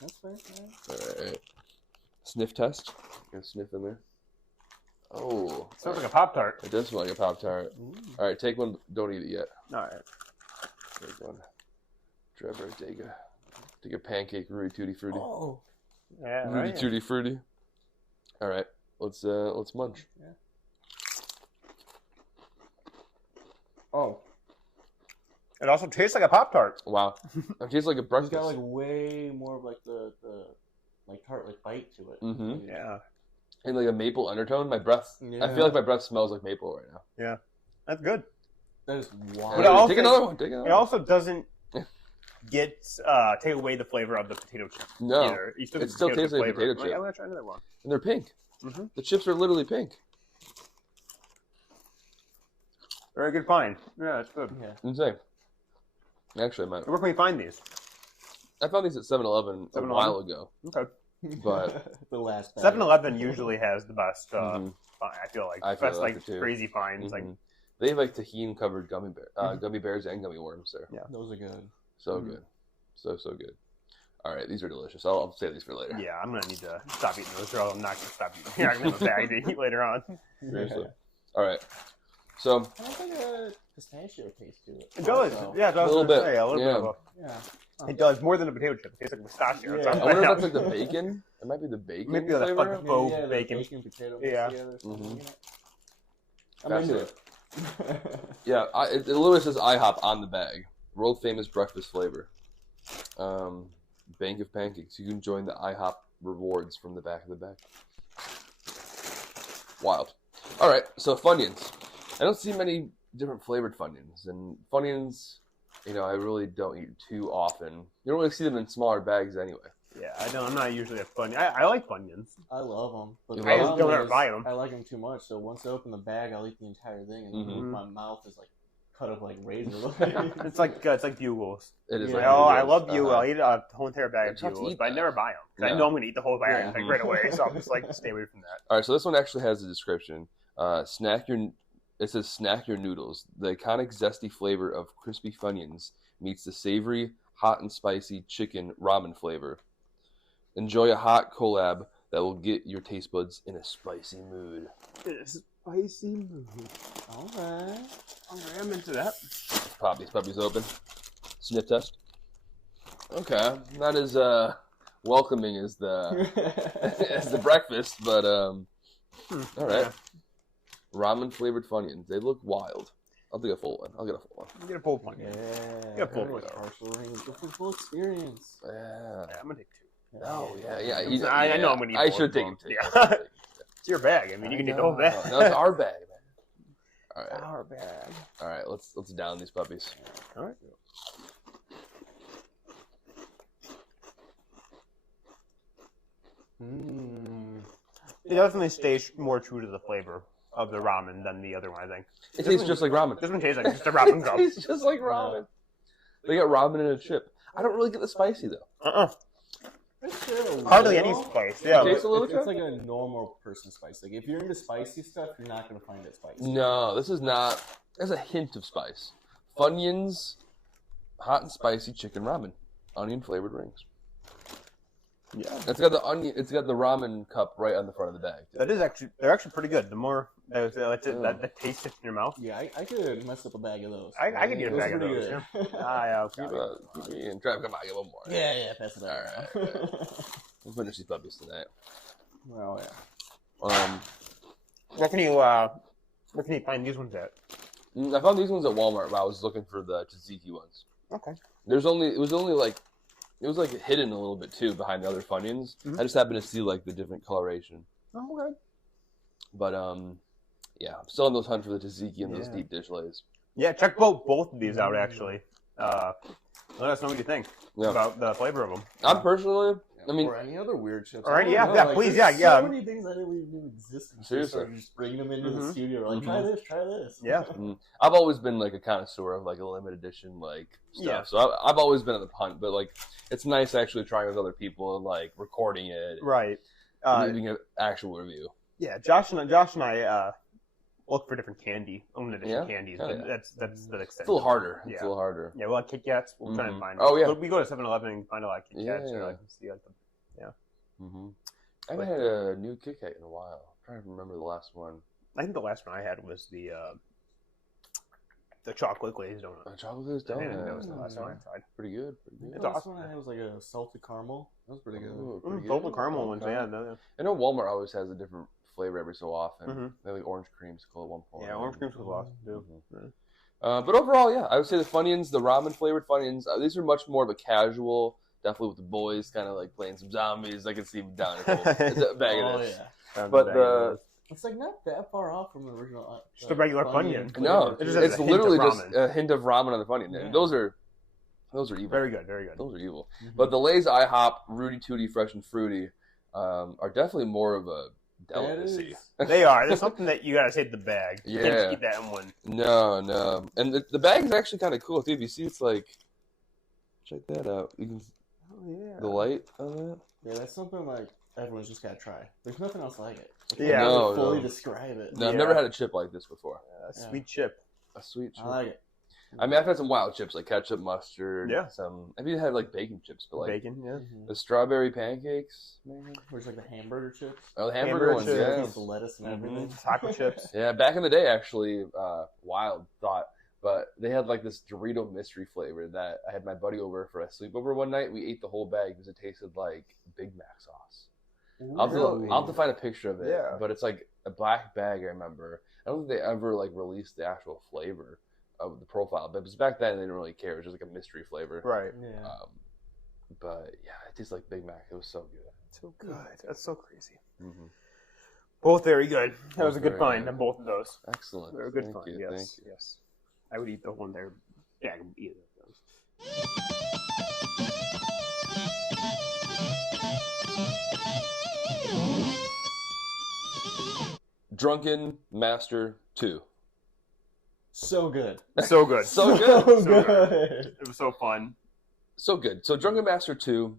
That's fair. All right. Sniff test. Gonna sniff in there. Oh. Sounds like a Pop-Tart. It does smell like a Pop-Tart. All right, take one. Don't eat it yet. All right. Take one. Trevor, take a pancake, Rudy Tutti Fruity. Oh. Yeah. Rudy Tutti Fruity. All right, let's munch. Yeah. Oh. It also tastes like a Pop-Tart. Wow, it tastes like a It's breakfast. got like way more of like the like tart like bite to it. Mm-hmm. Yeah. And like a maple undertone. My breath. Yeah. I feel like my breath smells like maple right now. Yeah. That's good. That is wild. But also- Take another one. Take another It one. also doesn't take away the flavor of the potato chip. No, Either. You it get still the tastes like a flavor. potato I'm chip. I'm gonna try another one. And they're pink. Mm-hmm. The chips are literally pink. Very good find. Yeah, it's good. Yeah. Insane. Actually, Where can we find these? I found these at 7-Eleven a 7-Eleven? while ago. Okay. But the last. 7-Eleven usually has the best. Mhm. I feel like I feel best like like it too. crazy finds. Like Mhm. They have like tahini covered gummy bears and gummy worms there. Yeah. Those are good. So Mhm. good. So good. All right, these are delicious. I'll save these for later. yeah, I'm gonna need to stop eating those, or I'm not gonna stop eating. Yeah, I'm gonna have a bag to eat later on. Seriously. All right. So It has like a pistachio taste to it. It does. Also. Yeah, that's what I was A little gonna bit. say. A little Yeah. bit of Yeah. a, it does more than a potato chip. It tastes like pistachio. Yeah. So I'm I wonder if like, that's like the bacon. It might be the bacon Maybe the flavor. fucking faux the bacon. potato Yeah. together. Mhm. I'm into it. Yeah, it literally says IHOP on the bag. World famous breakfast flavor. Bank of pancakes. You can join the IHOP rewards from the back of the bag. Wild. All right, so Funyuns. I don't see many different flavored Funyuns, and Funyuns, I really don't eat too often. You don't really see them in smaller bags anyway. yeah, I'm not usually a Funyun. I like Funyuns. I love them, but You the love 'em? I just problem don't ever is buy 'em. I like them too much. So once I open the bag, I'll eat the entire thing, and Mhm. my mouth is like cut up like razor. It's like Bugles. It is. Yeah. like Oh, I Bugles. love Bugles. Uh-huh. I'll eat a whole entire bag of It's tough to Bugles, eat but I that. never buy them because I No. know I'm gonna eat the whole bag Yeah. like right away. So I'm just like stay away from that. All right, so this one actually has a description. It says snack your noodles. The iconic zesty flavor of crispy Funyuns meets the savory, hot and spicy chicken ramen flavor. Enjoy a hot collab that will get your taste buds in a spicy mood. Spicy mood. Alright. Alright, I'm into that. Pop these puppies open. Sniff test. Okay, not as welcoming as the as the breakfast, but all right. Yeah. Ramen flavored Funyuns. They look wild. I'll take a full one. I'll get a full one. Get a full one. Yeah. Yeah, full Very one. partial range. Go for full experience. Yeah. Yeah, I'm gonna take two. Oh yeah. I know I'm gonna eat I both should of take them. them too. Yeah. It's your bag. I mean, you can eat the whole bag. No, it's our bag, man. All right. Our bag. All right. Let's down these puppies. All right. It definitely stays more true to the flavor of the ramen than the other one, I think. It tastes just like ramen. This one tastes like just a ramen cup. It tastes just like ramen. They got ramen in a chip. I don't really get the spicy though. Hardly any spice. Yeah. It tastes a little It's like a normal person spice. Like if you're into spicy stuff, you're not gonna find it spicy. No, this is not. There's a hint of spice. Funyuns, hot and spicy chicken ramen, onion flavored rings. Yeah. It's got the onion. It's got the ramen cup right on the front of the bag. Too. That is actually, they're actually pretty good. The more that taste it in your mouth. Yeah, I could mess up a bag of those. I could eat a Those bag are of pretty those. good. Yeah. Keep me in. Trav, come on, get one more. Yeah, pass it All out. We'll finish these puppies tonight. Well, yeah. Where can you find these ones at? I found these ones at Walmart while I was looking for the tzatziki ones. Okay. It was like hidden a little bit too behind the other Funyuns. Mhm. I just happened to see like the different coloration. Oh, okay. But yeah, I'm still on those hunt for the tzatziki and those Yeah. deep dish lays. Yeah, check both of these out actually. Let us know what you think Yeah. about the flavor of them. I'm personally, I mean, or any other weird chips. Or any- I don't yeah, know, like, please, there's yeah. So many things I didn't even know existed. Seriously. Started just bringing them into the Mhm. studio. Like, Mhm. try this. Yeah. I've always been like a connoisseur of like a limited edition like stuff. Yeah. So I've always been on the hunt, but like it's nice actually trying with other people and like recording it, Right. leaving an actual review. Yeah. Josh and I look for different limited edition Yeah? candies. Oh, But yeah. that's the extent. It's a little harder. Yeah. It's a little harder. Yeah, well, like Kit Kats, we'll try and Mhm. find. Oh, yeah. We go to 7-Eleven and find a lot of Kit Kats. Yeah. Or like see like the, I haven't had a new Kit Kat in a while. I'm trying to remember the last one. I think the last one I had was the chocolate glazed donut. Chocolate glazed I donut. think that was the last one I tried. Pretty good. Pretty good. The It's last awesome. one I had was like a salted caramel. That was pretty good. Ooh, pretty Both the good. caramel ones, Okay. yeah. No, I know Walmart always has a different flavor every so often. Mhm. They have like orange creamsicle at one point. yeah, orange creams was awesome too. Mhm. But overall, yeah, I would say the Funyuns, the ramen flavored Funyuns, these are much more of a casual, definitely with the boys, kind of like playing some zombies. I can see them down. It's a bag of Oh this. yeah. But It's like not that far off from the original. Just a regular Funyun. No, It just has it's a hint literally of just ramen. a hint of ramen on the Funyun. Yeah. Those are evil. Very good, very good. Those are evil. Mhm. But the Lay's IHOP, Rudy Tooty, Fresh and Fruity, are definitely more of a delicacy. They are. There's something that you gotta take the bag. You can't just Yeah. eat that in one. No. And the bag is actually kind of cool, too. If you see, it's like, check that out. You can Oh, the light on that. Yeah, that's something like everyone's just gotta try. There's nothing else like it. I Yeah. can't No, fully no. describe it. No, I've Yeah. never had a chip like this before. Sweet chip. A sweet chip. I like it. I mean, I've had some wild chips like ketchup, mustard. Yeah. I've even had like bacon chips, but like Bacon, yeah. Mhm. the strawberry pancakes, man. Where's like the hamburger chips? Oh, the Hamburger hamburger ones, chips. yeah. With the lettuce and everything. Taco chips. Yeah, back in the day, actually, wild thought, but they had like this Dorito mystery flavor that I had my buddy over for a sleepover one night. We ate the whole bag because it tasted like Big Mac sauce. Really? I'll have to find a picture of it. Yeah. But it's like a black bag, I remember. I don't think they ever like released the actual flavor of the profile, but it was back then they didn't really care. It was just like a mystery flavor. Right. Yeah. But yeah, it tastes like Big Mac. It was so good. So good. That's so crazy. Mm-hmm. Both very good. That was a good Very find good. on both of those. Excellent. Very good Thank find. you, Yes. thank you. Yes. I would eat the one there. Yeah, I could eat it. Drunken Master 2. So good. So good. So good. So So good. It was so fun. So good. So Drunken Master 2,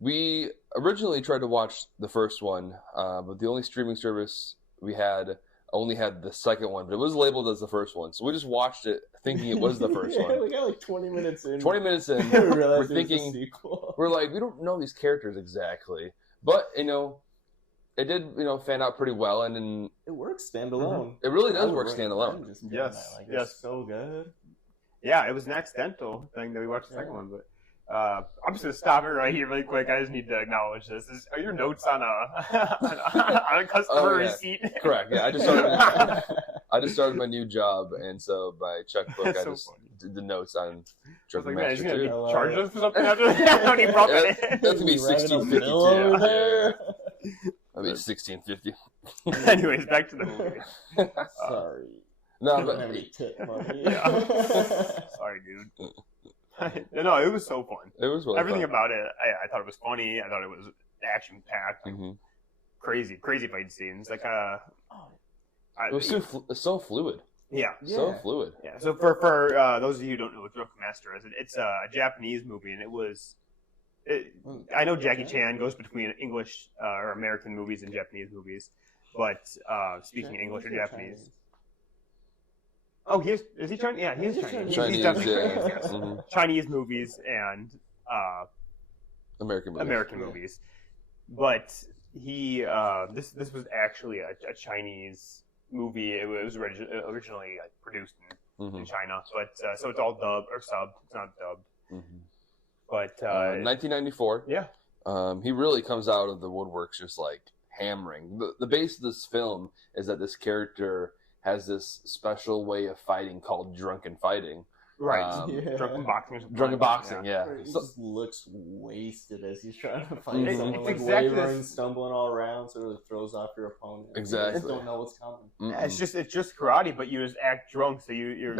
we originally tried to watch the first one, but the only streaming service we had only had the second one, but it was labeled as the first one. So we just watched it thinking it was the first Yeah, one. we got like 20 minutes in. 20 minutes in, We realized we're it was a thinking, sequel. we're like, we don't know these characters exactly. But, it did, fan out pretty well, and then It works standalone. it really I does would work recommend standalone. just getting Yes, that. Like, yes. It's so good. Yeah, it was an accidental thing that we watched the second one, but I'm just gonna stop it right here really quick. I just need to acknowledge this. Are your notes on a customer Oh, yeah. receipt? Correct. Yeah, I just started my new job, and so by checkbook, That's I so just funny. did the notes on I was Drunken like, man, he's Master gonna 2. be charged us for something after that when he brought that in. That's gonna be Writing a $16.50 bill over too. there. I mean, $16.50. Anyways, back to the movie. Sorry. No, I don't but have any tip money. Sorry, dude. No, it was so fun. it was really Everything fun. about it, I thought it was funny. I thought it was action packed, Mhm. crazy fight scenes. Like, Oh, It was so fluid. yeah. So Yeah. fluid. Yeah, so for those of you who don't know what Drunken Master is, it's a Japanese movie, and I know Jackie Chan goes between English or American movies and Japanese movies, but speaking English or Japanese. Oh, is he Chinese? Yeah, he is Chinese. Chinese, He's definitely yeah. Chinese, yes. Mhm. Chinese movies and American movies. American movies. But he this was actually a Chinese movie. It was originally produced in Mhm. China, but so it's all dubbed or subbed. It's not dubbed. Mhm. But 1994. yeah, He really comes out of the woodworks just like hammering. The base of this film is that this character has this special way of fighting called drunken fighting. right. Yeah. Drunken boxing. or something Drunken like that, boxing, yeah. He So, just looks wasted as he's trying to fight Mhm. someone, It's like exactly wavering, this- stumbling all around, so it really throws off your opponent. You Exactly. just don't know what's coming. Yeah, it's just karate, but you just act drunk, so you're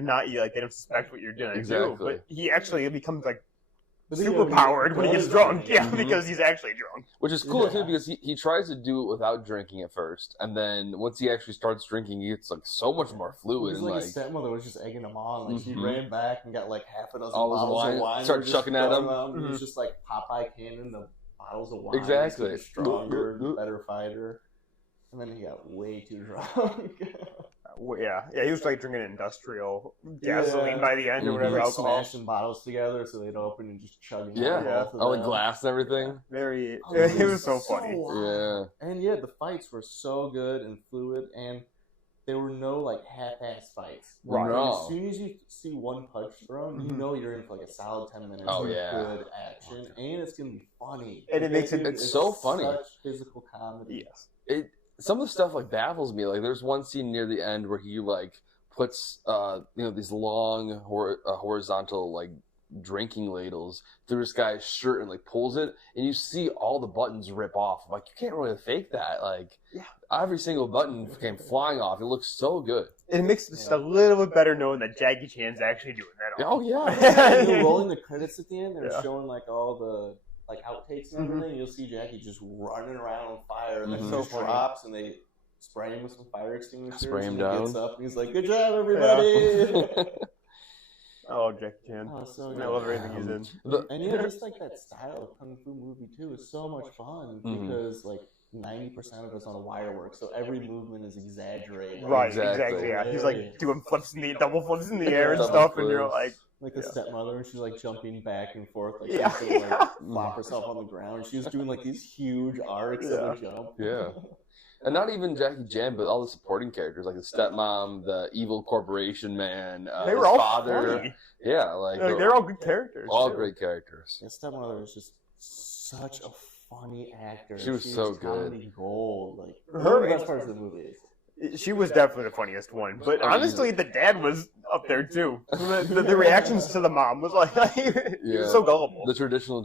not they don't suspect what you're gonna do. Exactly. But he actually becomes like But then, super powered when he gets drunk. Yeah, Mhm. because he's actually drunk. Which is cool too Yeah. because he tries to do it without drinking at first, and then once he actually starts drinking, he gets like so much more It fluid was and like like his stepmother was just egging him on. Like she Mhm. ran back and got like half a dozen All his bottles wine, of wine. started were just chucking at thrown him. out, and He Mhm. was just like Popeye cannon the bottles of wine. Exactly. He's stronger, better fighter. And then he got way too drunk. Yeah, he was like drinking industrial gasoline Yeah. by the end or Mhm. whatever like alcohol. smashing bottles together so they'd open and just chugging. yeah, out both of all the them. glass and everything. Very, Oh, it was so funny. wild. Yeah. And yeah, the fights were so good and fluid, and there were no like half-ass fights. Right. And No. as soon as you see one punch thrown, you Mhm. know you're in for like a solid 10 minutes Oh, of yeah. good action, and it's gonna be funny. And it makes it- It's so funny. Such physical comedy. Yes. Some of the stuff like baffles me. Like there's one scene near the end where he like puts these long horizontal like drinking ladles through this guy's shirt and like pulls it, and you see all the buttons rip off. I'm like, you can't really fake that. Like, every single button came flying off. It looks so good. It makes it just a little bit better knowing that Jackie Chan's actually doing that. Oh yeah. They're rolling the credits at the end. They're showing like all the like outtakes and everything. You'll see Jackie just running around on fire, and then he just drops, and they spray him with some fire extinguishers. Spray him and down. He gets up and he's like, "Good job, everybody." I love Jackie Chan. Oh, so I love everything he's in. And yeah, just like that style of kung fu movie too is so much fun because like 90% of it's on wire work, so every movement is exaggerated. Right, exactly. Yeah, he's like doing double flips in the air and stuff, and you're like the stepmother, and she's like jumping back and forth, like she's gonna, like flop herself on the ground. She was doing like these huge arcs of a jump. Yeah. And not even Jackie Chan, but all the supporting characters, like the stepmom, the evil corporation man, they were all father. funny. Yeah, like they're all good characters. All great characters. Yeah, stepmother is just such a funny actor. She was so good. Comedy gold. Like Her the best parts of the movie. She was definitely the funniest one, but honestly, the dad was up there too. The reactions to the mom was like, he was so gullible. The traditional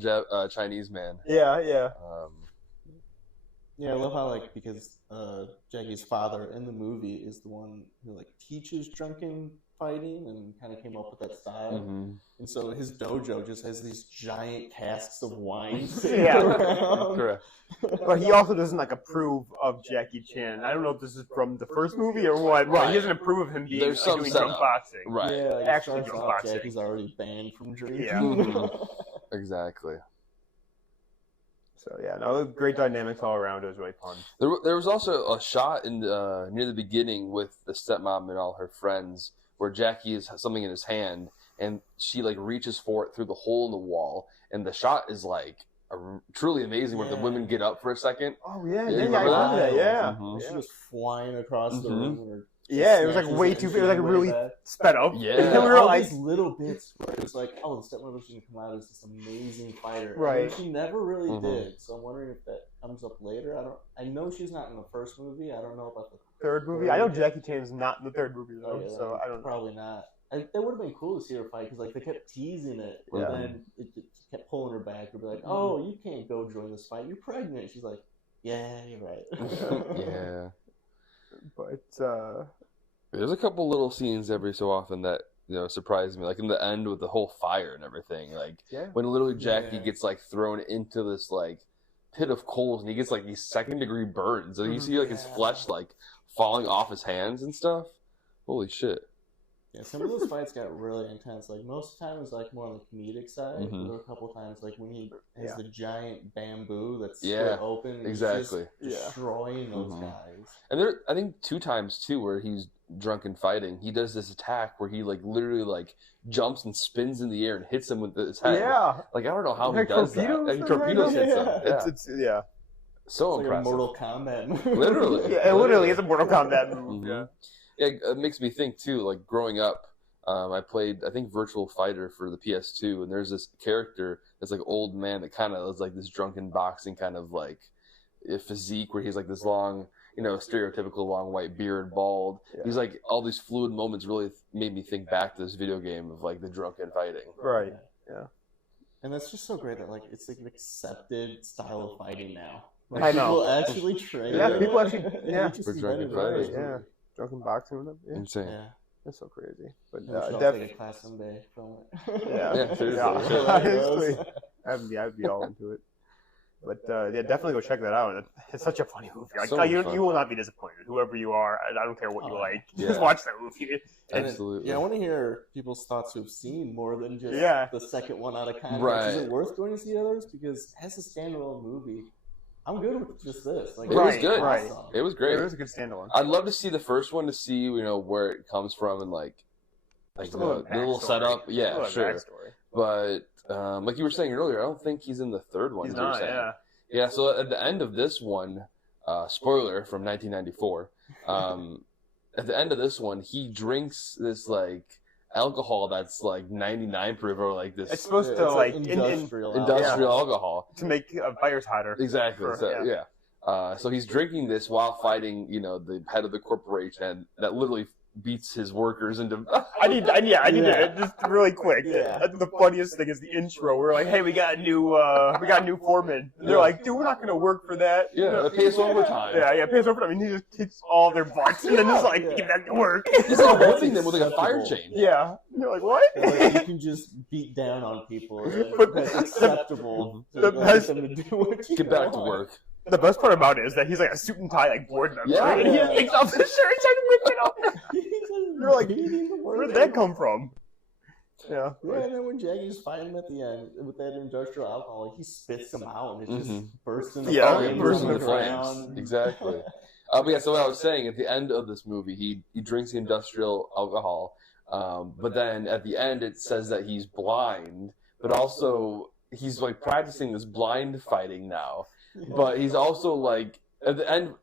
Chinese man. Yeah. Yeah, I love how like because Jackie's father in the movie is the one who like teaches drunken fighting and kind of came up with that style. And so his dojo just has these giant casks of wine. Correct. But he also doesn't like approve of Jackie Chan. I don't know if this is from the first movie or what. Right. But he doesn't approve of him being doing drunk boxing. Right. Yeah, like actually drunk boxing. Jackie's already banned from drinking. Yeah. Exactly. So yeah, no, great dynamics all around. It was really fun. There was also a shot in near the beginning with the stepmom and all her friends where Jackie has something in his hand and she like reaches for it through the hole in the wall, and the shot is like truly amazing where the women get up for a second. Oh yeah, I remember that. Yeah. She was flying across the room. Yeah, it was like way too. It was like really sped up. Yeah, and we were all like these little bits where it's like, oh, the stepmother's gonna come out as this amazing fighter, right? And she never really did. So I'm wondering if that comes up later. I know she's not in the first movie. I don't know about the third movie. I know Jackie Chan's not in the third movie though, so I don't. Probably not. That would have been cool to see her fight because like they kept teasing it, and then it kept pulling her back. They'd be like, "Oh, you can't go join this fight. You're pregnant." She's like, "Yeah, you're right." Yeah, but there's a couple little scenes every so often that surprise me, like in the end with the whole fire and everything. Like when literally Jackie gets like thrown into this like pit of coals and he gets like these 2nd-degree burns, and you see like his flesh like falling off his hands and stuff. Holy shit. Yeah, some of those fights got really intense. Like most of the time it was like more on the comedic side. There were a couple of times like when he has the giant bamboo that's split open, and exactly, just destroying those guys. And there, I think 2 times too where he's drunk and fighting, he does this attack where he like literally like jumps and spins in the air and hits him with his head. Yeah, like I don't know how he does that. Like, torpedoes hits him. Yeah, it's so it's impressive. Like a Mortal Kombat movie. Literally, it literally is a Mortal Kombat movie. Yeah, it makes me think too. Like growing up, I played I think Virtual Fighter for the PS2, and there's this character that's like old man that kind of is like this drunken boxing kind of like physique where he's like this long, stereotypical long white beard, bald. He's like all these fluid moments really made me think back to this video game of like the drunken fighting. Right. Yeah. And that's just so great that like it's like an accepted style of fighting now. Like, I know. People actually train. Yeah, people actually. For drunken fighting. Yeah. Drunken boxing with them. Yeah. Insane. Yeah. That's so crazy. But definitely take a class someday. Film it. Yeah. Seriously. I'd be all into it. But definitely go check that out. It's such a funny movie. Like, so you will not be disappointed. Whoever you are, I don't care what you like. Just watch that movie. Absolutely. I want to hear people's thoughts who've seen more than just the second one out of context. Right. Is it worth going to see others? Because as a standalone movie, I'm good with just this. Like, it was good. Right. It was great. It was a good standalone. I'd love to see the first one to see where it comes from and like the little setup. Yeah, sure. Backstory. But like you were saying earlier, I don't think he's in the third one. He's not. Yeah. So at the end of this one, spoiler from 1994. At the end of this one, he drinks this like alcohol that's like 99 proof or like this. It's supposed to like industrial alcohol to make fires hotter. Exactly. So he's drinking this while fighting, the head of the corporation, and that literally beats his workers into. I need to just really quick. Yeah. The funniest thing is the intro. We're like, hey, we got a new foreman. And they're like, dude, we're not gonna work for that. Yeah, that pays overtime. Yeah, pays overtime. And he just kicks all their butts and then just like get back to work. He's like whipping them with like a fire chain. Yeah. And they're like, what? Like, you can just beat down on people. But That's acceptable. the to best- get them to do what you Get back to want. work. The best part about it is that he's like a suit and tie like board member. Yeah. And he just takes off his shirt and starts whipping up. You're like, Beating the where'd that come from? Yeah. Yeah, and then when Jaggy's fighting him at the end with that industrial alcohol, like, he spits them out and it just bursts into Yeah, Oh, it flames bursts on into the flames. ground. Exactly. But yeah, so what I was saying, at the end of this movie, he drinks the industrial alcohol, but then at the end it says that he's blind, but also he's like practicing this blind fighting now. But he's also like, at the end,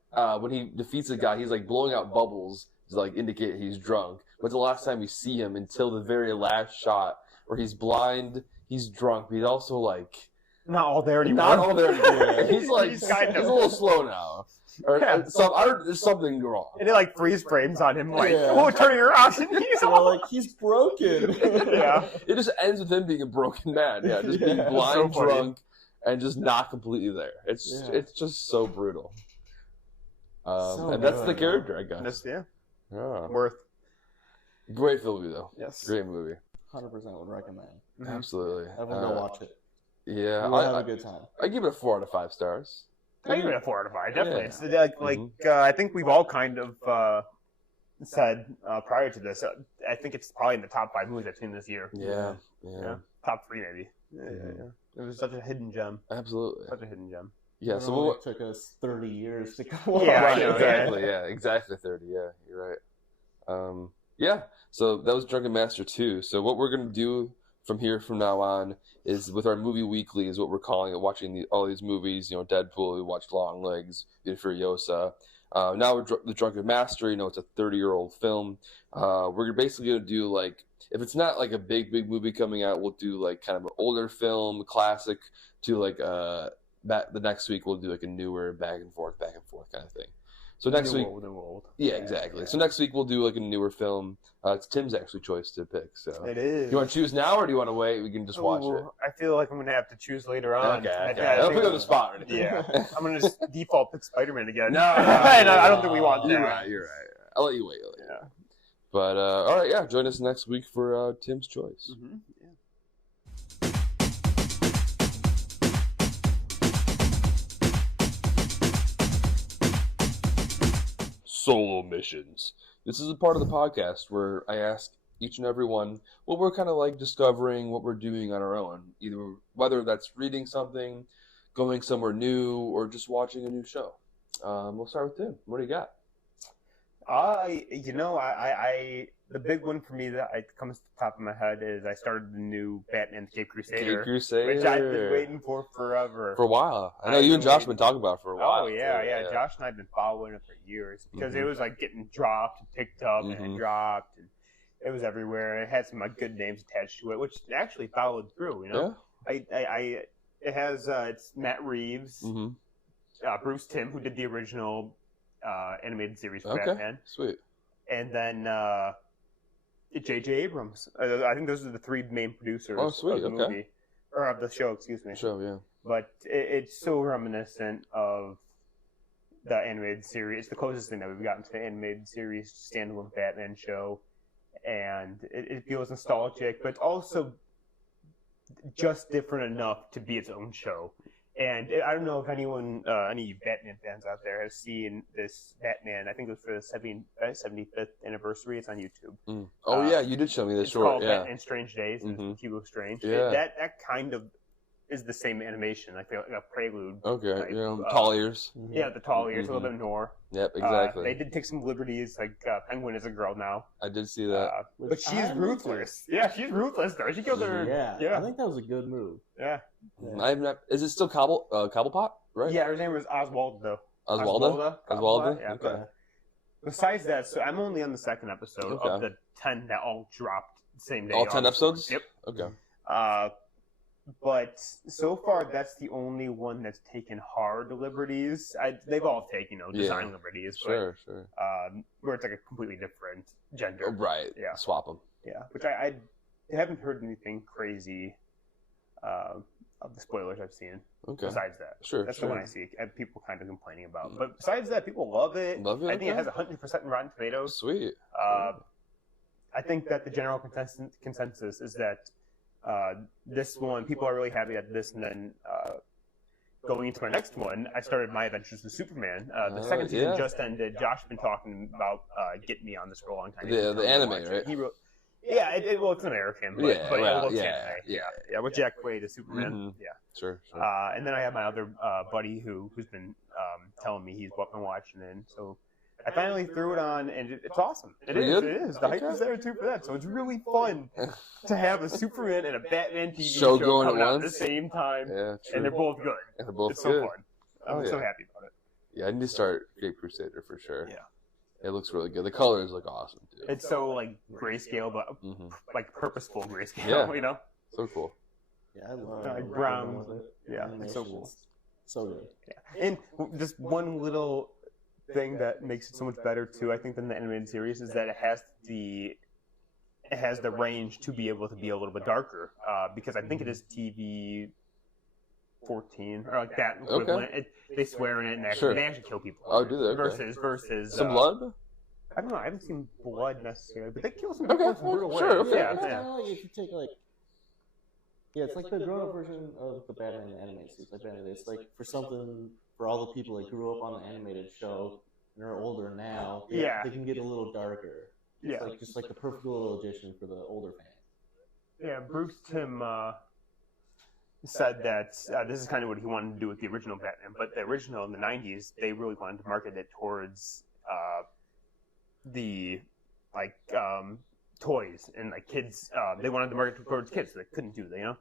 when he defeats a guy, he's like blowing out bubbles to like indicate he's drunk. But the last time we see him until the very last shot where he's blind, he's drunk, but he's also like Not all there anymore. not all there anymore. He's like He's he's, kind of- a little slow now. Or Yeah. there's something wrong. And it like freeze frames on him, like, Yeah. oh, turning around, and he's So all like, he's broken. Yeah. It just ends with him being a broken man. Yeah, just being Yeah, blind, so funny. drunk, and just not completely there. Yeah. It's just so brutal. So And that's good, the man. character, I guess. That's, yeah, Yeah. worth. Great movie though. Yes. Great movie. 100% would recommend. Absolutely. Everyone go watch it. Yeah, You'll have a good time. I give it a 4 out of 5 stars. I give it a 4 out of 5. Definitely. Yeah. It's like I think we've all kind of said prior to this. I think it's probably in the top 5 movies I've seen this year. Yeah. Top 3 maybe. Yeah. It was such a hidden gem. Absolutely. Such a hidden gem. Yeah. So It what? took us 30 years to go. Yeah, Right, I know, exactly. Yeah, exactly 30. Yeah, you're right. Yeah. So that was Drunken Master 2. So what we're gonna do from now on is with our movie weekly is what we're calling it. Watching all these movies. You know, Deadpool. We watched Long Legs, Furiosa. Now we're the Drunken Master. You know, it's a 30-year-old film. We're basically gonna do like, if it's not like a big movie coming out, we'll do like kind of an older film, classic, to like the next week we'll do like a newer back and forth kind of thing. So next week, yeah, exactly. Yeah. So next week we'll do like a newer film. It's Tim's actually choice to pick. So It is. do you want to choose now or do you want to wait? We can just watch it. Ooh, I feel like I'm gonna have to choose later on. Okay. I I don't think- put you on the spot or anything. Yeah, I'm gonna just default pick Spider-Man again. No, And I don't think we want that. You're right. I'll let you wait. Yeah. But all right, yeah. Join us next week for Tim's choice. Mm-hmm. Yeah. Solo missions. This is a part of the podcast where I ask each and every one what we're kind of like discovering, what we're doing on our own, either whether that's reading something, going somewhere new, or just watching a new show. We'll start with Tim. What do you got? The big one for me that comes to the top of my head is I started the new Batman Cape Crusader, Cape Crusader. which I've been waiting for forever. For a while. I know you and Josh have been talking about it for a while. Oh yeah. Josh and I have been following it for years because it was like getting dropped and picked up and dropped, and it was everywhere. And it had some good names attached to it, which actually followed through. You know, it has it's Matt Reeves, Bruce Timm, who did the original animated series for Batman, Sweet. and then J.J. Abrams. I think those are the 3 main producers of the movie or of the show. Excuse me. Show, yeah. But it's so reminiscent of the animated series. It's the closest thing that we've gotten to the animated series standalone Batman show, and it feels nostalgic, but also just different enough to be its own show. And I don't know if anyone, any Batman fans out there, has seen this Batman. I think it was for the 75th anniversary. It's on YouTube. Oh yeah, you did show me this It's short. called Yeah. Batman Strange Days, and it's Hugo Strange. Yeah. That kind of is the same animation, like a prelude. Okay. type, Yeah. Tall ears. Yeah, the tall ears, a little bit more. Yep. Exactly. They did take some liberties, like Penguin is a girl now. I did see that. But she's ruthless. Yeah, she's ruthless though. She killed her. Yeah, I think that was a good move. Yeah. I have not. Is it still Cobblepot? Right. Yeah, her name was Oswald though. Oswalda. Cobblepot, yeah. Okay. Besides that, so I'm only on the 2nd episode of Okay. the 10 that all dropped the same day. All 10 August 4th. episodes. Yep. Okay. But so far, that's the only one that's taken hard liberties. They've all taken, design liberties, Sure. where it's like a completely different gender. Right. Yeah. Swap them. Yeah, which I haven't heard anything crazy of the spoilers I've seen. Okay. Besides that, Sure. that's the one I see people kind of complaining about. But besides that, people love it. Love it. I think it okay. has 100% in Rotten Tomatoes. Sweet. I think that the general consensus is that this one, people are really happy at this, and then going into my next one, I started my adventures with Superman. The second season just ended. Josh has been talking about Get Me on this for a long time. The anime, right? Well, it's American, but it looks anime. Yeah, with Jack Quaid as Superman. Mm-hmm. Yeah, sure. And then I have my other buddy who's been telling me he's been watching it. So I finally threw it on, and it's awesome. It is. The hype is there too for that. So it's really fun to have a Superman and a Batman TV show going coming out at once. the same time, Yeah, true. and they're both good. And they're both It's good. so fun. I'm so happy about it. Yeah, I need to start Cape Crusader for sure. Yeah. It looks really good. The colors look awesome too. It's so like grayscale, but like purposeful grayscale. Yeah. So cool. Yeah, I love Like brown. with it. Yeah, it's so Animation's cool. So good. Yeah. And just one little thing that makes it so much better too, I think, than the animated series is that it has the range to be able to be a little bit darker. Because I think it is TV 14 or like that equivalent. They swear in it and they actually kill people. Oh, do they? Okay. Versus Some blood? I don't know. I haven't seen blood necessarily, but they kill some people in some brutal ways. Sure, okay. Yeah, it's kind of like if you take it's like the grown-up version of the Batman animated series. Like Batman, it's like for all the people that grew up on the animated show and are older now. They can get a little darker. Yeah, It's like just like the perfect little addition for the older fans. Yeah, Bruce Timm said that this is kind of what he wanted to do with the original Batman, but the original in the 90s, they really wanted to market it towards the toys and like kids. They wanted to market it towards kids, so they couldn't do that,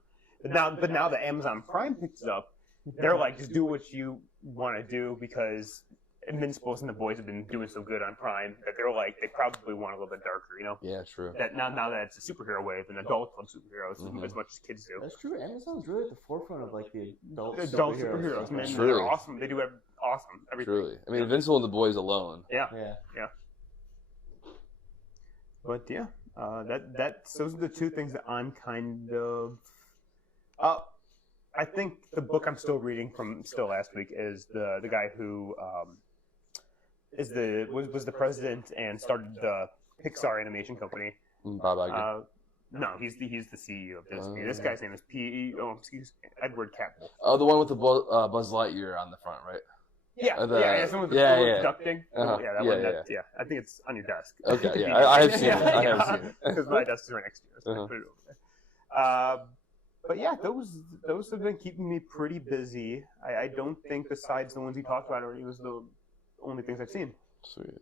But now that Amazon Prime picks it up, they're like, just do what you want to do, because Invincibles and the boys have been doing so good on Prime that they're like, they probably want a little bit darker, Yeah, true. That now that it's a superhero wave, and adults love superheroes as much as kids do. That's true. Amazon's really at the forefront of like the adult superheroes, man. Truly. They're awesome. They do awesome everything. Truly. I mean, Invincible and the boys alone. Yeah. But those are the two things that I'm kind of. I think the book I'm still reading from last week is the guy who was the president and started the Pixar animation company. Bob Iger. No, he's the CEO of Disney. This guy's name is Edward Capel. Oh, the one with the Buzz Lightyear on the front, right? Yeah, someone with the ducting. Uh-huh. Yeah, that one. I think it's on your desk. Okay, yeah, I have seen it. I have seen it. Because my desk is right next to yours, so I put it over there. But yeah, those have been keeping me pretty busy. I don't think, besides the ones you talked about already, was the only things I've seen. Sweet.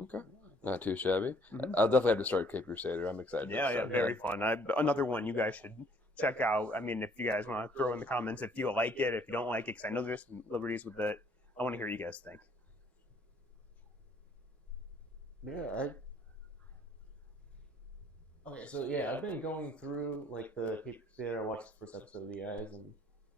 Okay. Not too shabby. I'll definitely have to start Cape Crusader. I'm excited. Yeah, very fun. Another one you guys should check out. I mean, if you guys want to throw in the comments if you like it, if you don't like it, because I know there's some liberties with it. I want to hear what you guys think. I've been going through like the Cape Crusader. I watched the first episode of you guys and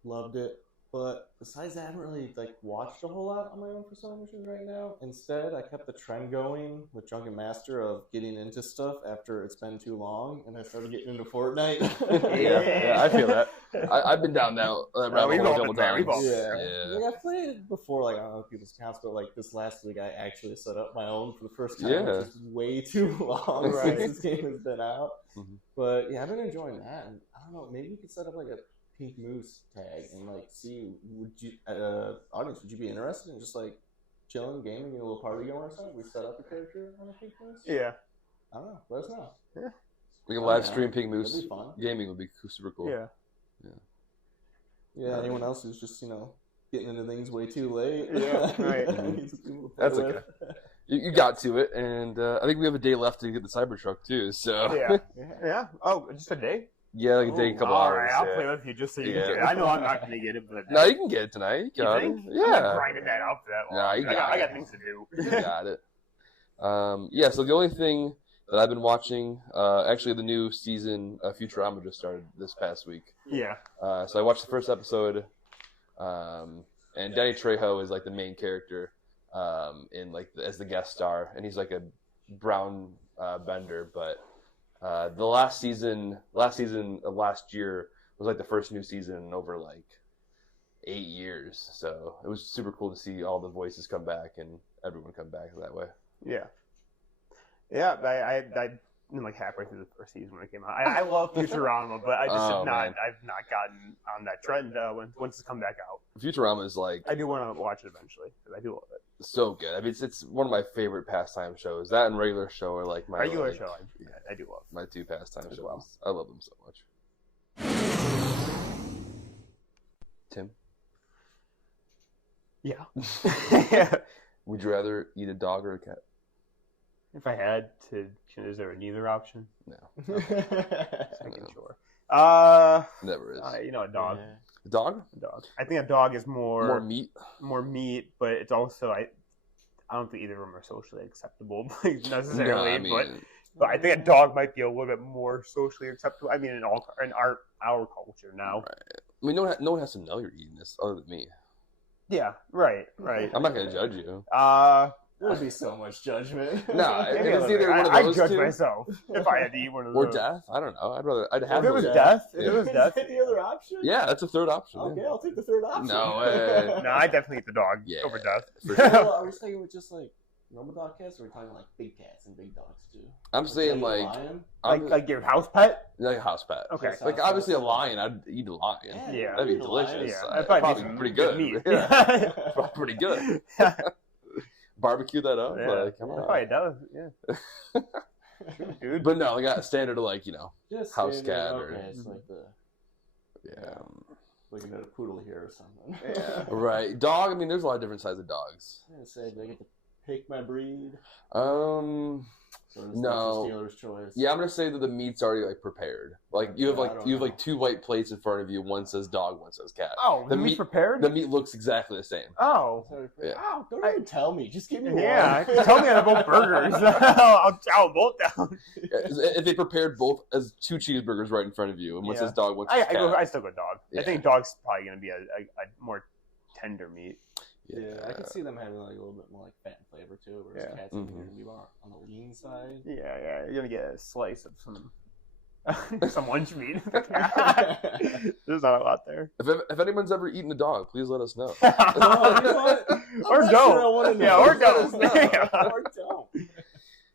loved it. But besides that, I haven't really watched a whole lot on my own for some reason right now. Instead, I kept the trend going with Drunken Master of getting into stuff after it's been too long, and I started getting into Fortnite. yeah, I feel that. I've been down that rabbit hole a couple times. Like I've played it before, on other people's accounts, but this last week I actually set up my own for the first time, which is way too long since this game has been out. But yeah, I've been enjoying that, and I don't know, maybe we could set up a Pink Moose tag and see, would you audience, would you be interested in just chilling, gaming, get a little party going or something? We set up a character on a Pink Moose? Yeah. I don't know. Let us know. Yeah. We can live stream Pink Moose. That'd be fun. Gaming would be super cool. Yeah, anyone else who's just, getting into things way too late. Yeah, right. That's okay. You got to it, and I think we have a day left to get the Cybertruck too, so. Yeah. Oh, just a day? Yeah, a day, a couple hours. All right, I'll play with you just so you can get it. I know I'm not going to get it, but... No, you can get it tonight. You got it. Yeah. I'm not grinding that out for that long. No, you got it. I got things to do. You got it. So the only thing that I've been watching. Actually, the new season of Futurama just started this past week. Yeah. So I watched the first episode, and Danny Trejo is like the main character in like as the guest star, and he's like a brown bender. But the last season of last year was like the first new season in over like 8 years. So it was super cool to see all the voices come back and everyone come back that way. Yeah. Yeah, I'm like halfway through the first season when it came out. I love Futurama, but I just I've not gotten on that trend once it's come back out. Futurama is like, I do want to watch it eventually because I do love it. So good. I mean, it's one of my favorite pastime shows. That and regular show are like my regular show. I do love my two pastime shows. Well. I love them so much. Tim? Yeah. Would you rather eat a dog or a cat? If I had to, is there a neither option? No. Second, sure. Never is. A dog. Yeah. A dog? A dog. I think a dog is More meat? More meat, but it's also I don't think either of them are socially acceptable necessarily. No, but I think a dog might be a little bit more socially acceptable. I mean, in our culture now. Right. I mean, no one has to know you're eating this other than me. Yeah. Right. I'm not gonna judge you. There would be so much judgment. No, it's either one of those I'd judge two. myself if I had to eat one of those. Or death. I don't know. I'd have. If it was those. death, Yeah. if it was death. the other option? Yeah, that's a third option. Okay, Yeah. I'll take the third option. No way. No, I definitely eat the dog over death. For sure. Well, are we talking with just like normal dog cats, or are we talking like big cats and big dogs too? I'm saying like like your house pet. like a house pet. Okay. Like obviously a lion, I'd eat a lion. Yeah. That'd be eat a delicious. lion. Yeah, That'd that'd probably be be pretty good good. meat. Yeah. Probably pretty good. Barbecue that up. Yeah. Like, come on. Probably does. Yeah. Dude. But no, I got standard of like, Just house standard, cat okay, or it's like looking at a poodle here or something. Yeah. Right. Dog, I mean there's a lot of different sizes of dogs. I'm gonna say, do I get to pick my breed? So No. Steelers' choice. Yeah, I'm gonna say that the meat's already like prepared. Like you have I don't know. two white plates in front of you. One says dog, one says cat. Oh, the meat meat's prepared? The meat looks exactly the same. Oh. Yeah. Oh, don't even tell me. Just give me Yeah, one. tell me how to both burgers. I'll chow them both down. If they prepared both as two cheeseburgers right in front of you, and one says dog, one says cat. I still go dog. Yeah. I think dog's probably going to be a more tender meat. Yeah, I could see them having like a little bit more like fat and flavor too, whereas Yeah. cats are going to be more on the lean side. Yeah, you're going to get a slice of some lunch meat. There's not a lot there. If anyone's ever eaten a dog, please let us know. Or don't. Yeah, or don't. Yeah. Or don't.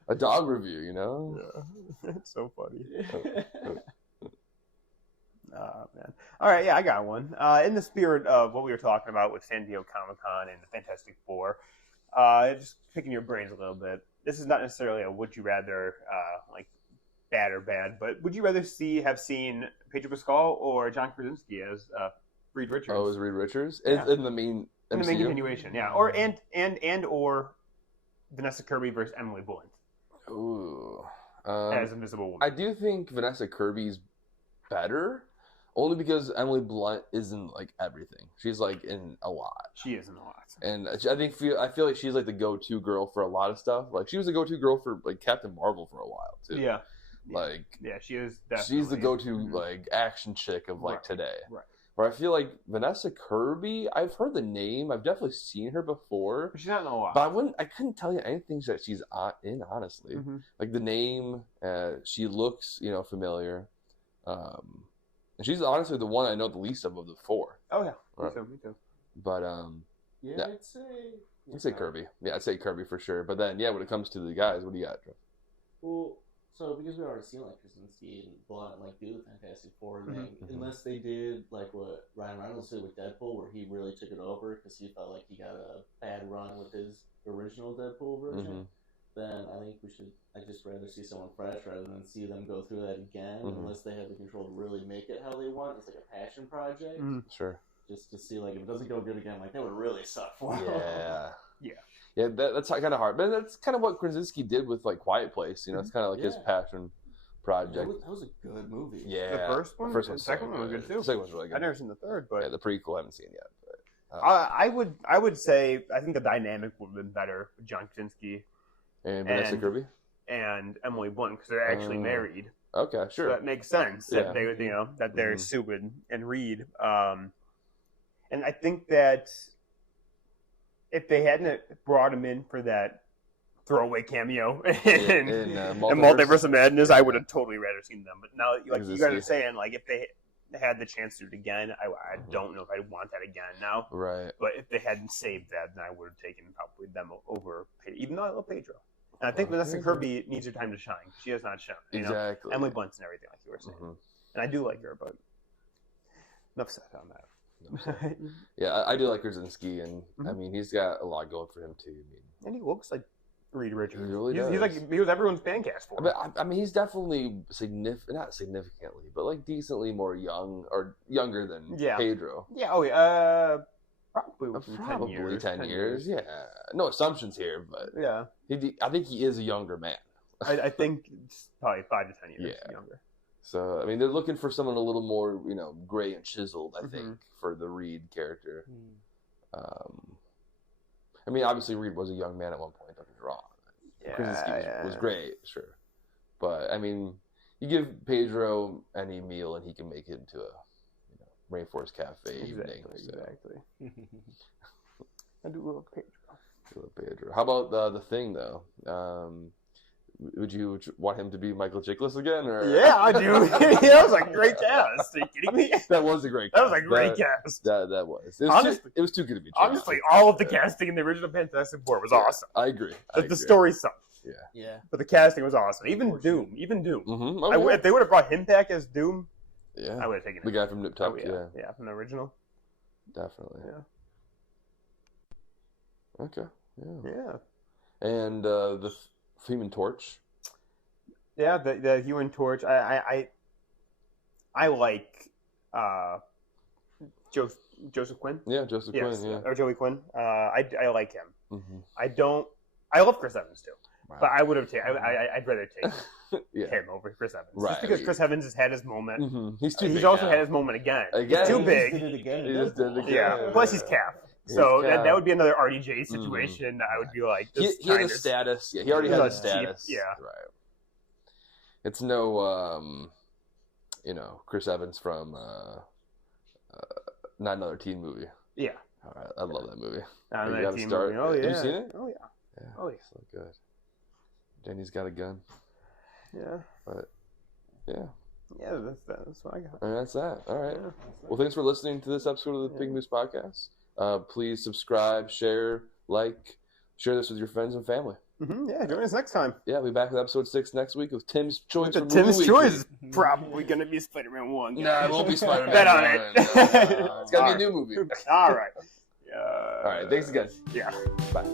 A dog review, Yeah. It's so funny. Oh, man. All right, yeah, I got one. In the spirit of what we were talking about with San Diego Comic-Con and the Fantastic Four, just picking your brains a little bit. This is not necessarily a would you rather, like bad or bad, but would you rather have seen Pedro Pascal or John Krasinski as Reed Richards? Oh, is Reed Richards Yeah. in the main MCU? In the main continuation, yeah. Or or Vanessa Kirby versus Emily Blunt Ooh. as Invisible Woman. I do think Vanessa Kirby's better, only because Emily Blunt isn't like everything. She's like in a lot. She is in a lot. And I feel like she's like the go-to girl for a lot of stuff. Like she was the go-to girl for like Captain Marvel for a while too. Yeah. Like Yeah, she is definitely. she's the go-to Mhm. like action chick of like Right. today. Right. Where I feel like Vanessa Kirby, I've heard the name, I've definitely seen her before, But she's not in a lot. but I couldn't tell you anything that she's in, honestly. Mm-hmm. Like the name, she looks, familiar. And she's honestly the one I know the least of the four. Oh yeah, Right. me too. But Yeah, I'd say Kirby. Yeah, I'd say Kirby for sure. But then, when it comes to the guys, what do you got, Jeff? Well, so because we already seen like Krasinski and Blunt like do the Fantastic Four thing, Mhm. unless they did like what Ryan Reynolds did with Deadpool, where he really took it over because he felt like he got a bad run with his original Deadpool version. Then I think I'd just rather see someone fresh rather than see them go through that again, unless they have the control to really make it how they want. It's like a passion project. Sure. Just to see like if it doesn't go good again, like that would really suck for them. Yeah. Yeah. Yeah, that's kind of hard. But that's kind of what Krasinski did with like Quiet Place. It's kind of like his Yeah. passion project. That was a good movie. Yeah. The first one? The first The one's second one was good, too. The second one's really good. I've never seen the third, but Yeah, the prequel I haven't seen yet. But, I would say I think the dynamic would have been better with John Krasinski and Vanessa and- Kirby? and and Emily Blunt because they're actually married. Okay, sure. So that makes sense that Yeah. they, that they're Sue and Reed. And I think that if they hadn't brought him in for that throwaway cameo in Multiverse of Madness, I would have totally rather seen them. But now, like you guys are saying, like if they had the chance to do it again, I don't know if I'd want that again now. Right. But if they hadn't saved that, then I would have taken probably them over, even though I love Pedro. And I think Vanessa Kirby needs her time to shine. She has not shown. Exactly. Emily Blunt's and everything, like you were saying. And I do like her, but enough said on that. Yeah, I do like Krasinski, and I mean, he's got a lot going for him too. And he looks like Reed Richards. He really he's does. like he was everyone's fan cast for him. I mean, he's definitely not significantly, but like decently more younger than Pedro. Yeah. Oh yeah. Probably 10 years. Yeah. No assumptions here, but yeah. I think he is a younger man. I think it's probably 5 to 10 years younger. So I mean, they're looking for someone a little more, gray and chiseled. I think for the Reed character. I mean, obviously Reed was a young man at one point. Don't get me wrong. Krasinski was great, sure, but I mean, you give Pedro any meal and he can make it into a Rainforest Cafe evening. Exactly. I do love Pedro. How about the Thing though? Would you want him to be Michael Chiklis again? Or? Yeah, I do. That was a great cast. Are you kidding me? That was a great. That was a great cast. That was. It was too good to be true. Honestly, all of the casting in the original Fantastic Four was awesome. I agree. The story sucked. Yeah. But the casting was awesome. Even Doom. Mm-hmm. Oh, if they would have brought him back as Doom, I would have taken the guy from Nip Tuck. Yeah, from the original. Definitely. Yeah. Okay. Yeah. And the Human Torch. Yeah, the Human Torch. I like Joseph Quinn. Yeah, Joseph Quinn. Yeah, or Joey Quinn. I like him. Mm-hmm. I love Chris Evans too, but I would have taken. I'd rather take him over Chris Evans, right? Just because Chris Evans has had his moment. Mm-hmm. He's too. He's also had his moment again. He's too big. He just did it again. Yeah. Plus he's Cap. So that would be another RDJ situation. I would be like, he had a status. Yeah, he already had a status. Yeah, right. It's no, Chris Evans from Not Another Teen Movie. Yeah. All right, I love that movie. Not Another Teen Movie. Oh yeah. Have you seen it? Oh yeah. Oh yeah. So good. Jenny's got a gun. Yeah. But yeah. Yeah, that's what I got. And that's that. All right. Well, thanks for listening to this episode of the Pig Moose Podcast. Please subscribe, share, share this with your friends and family. Yeah, join us next time. Yeah, we'll be back with episode 6 next week with Tim's Choice. Tim's Choice is probably going to be Spider-Man 1. No, it won't be Spider-Man. Bet on it. It's got to be a new movie. All right. All right, thanks again. Yeah. Bye.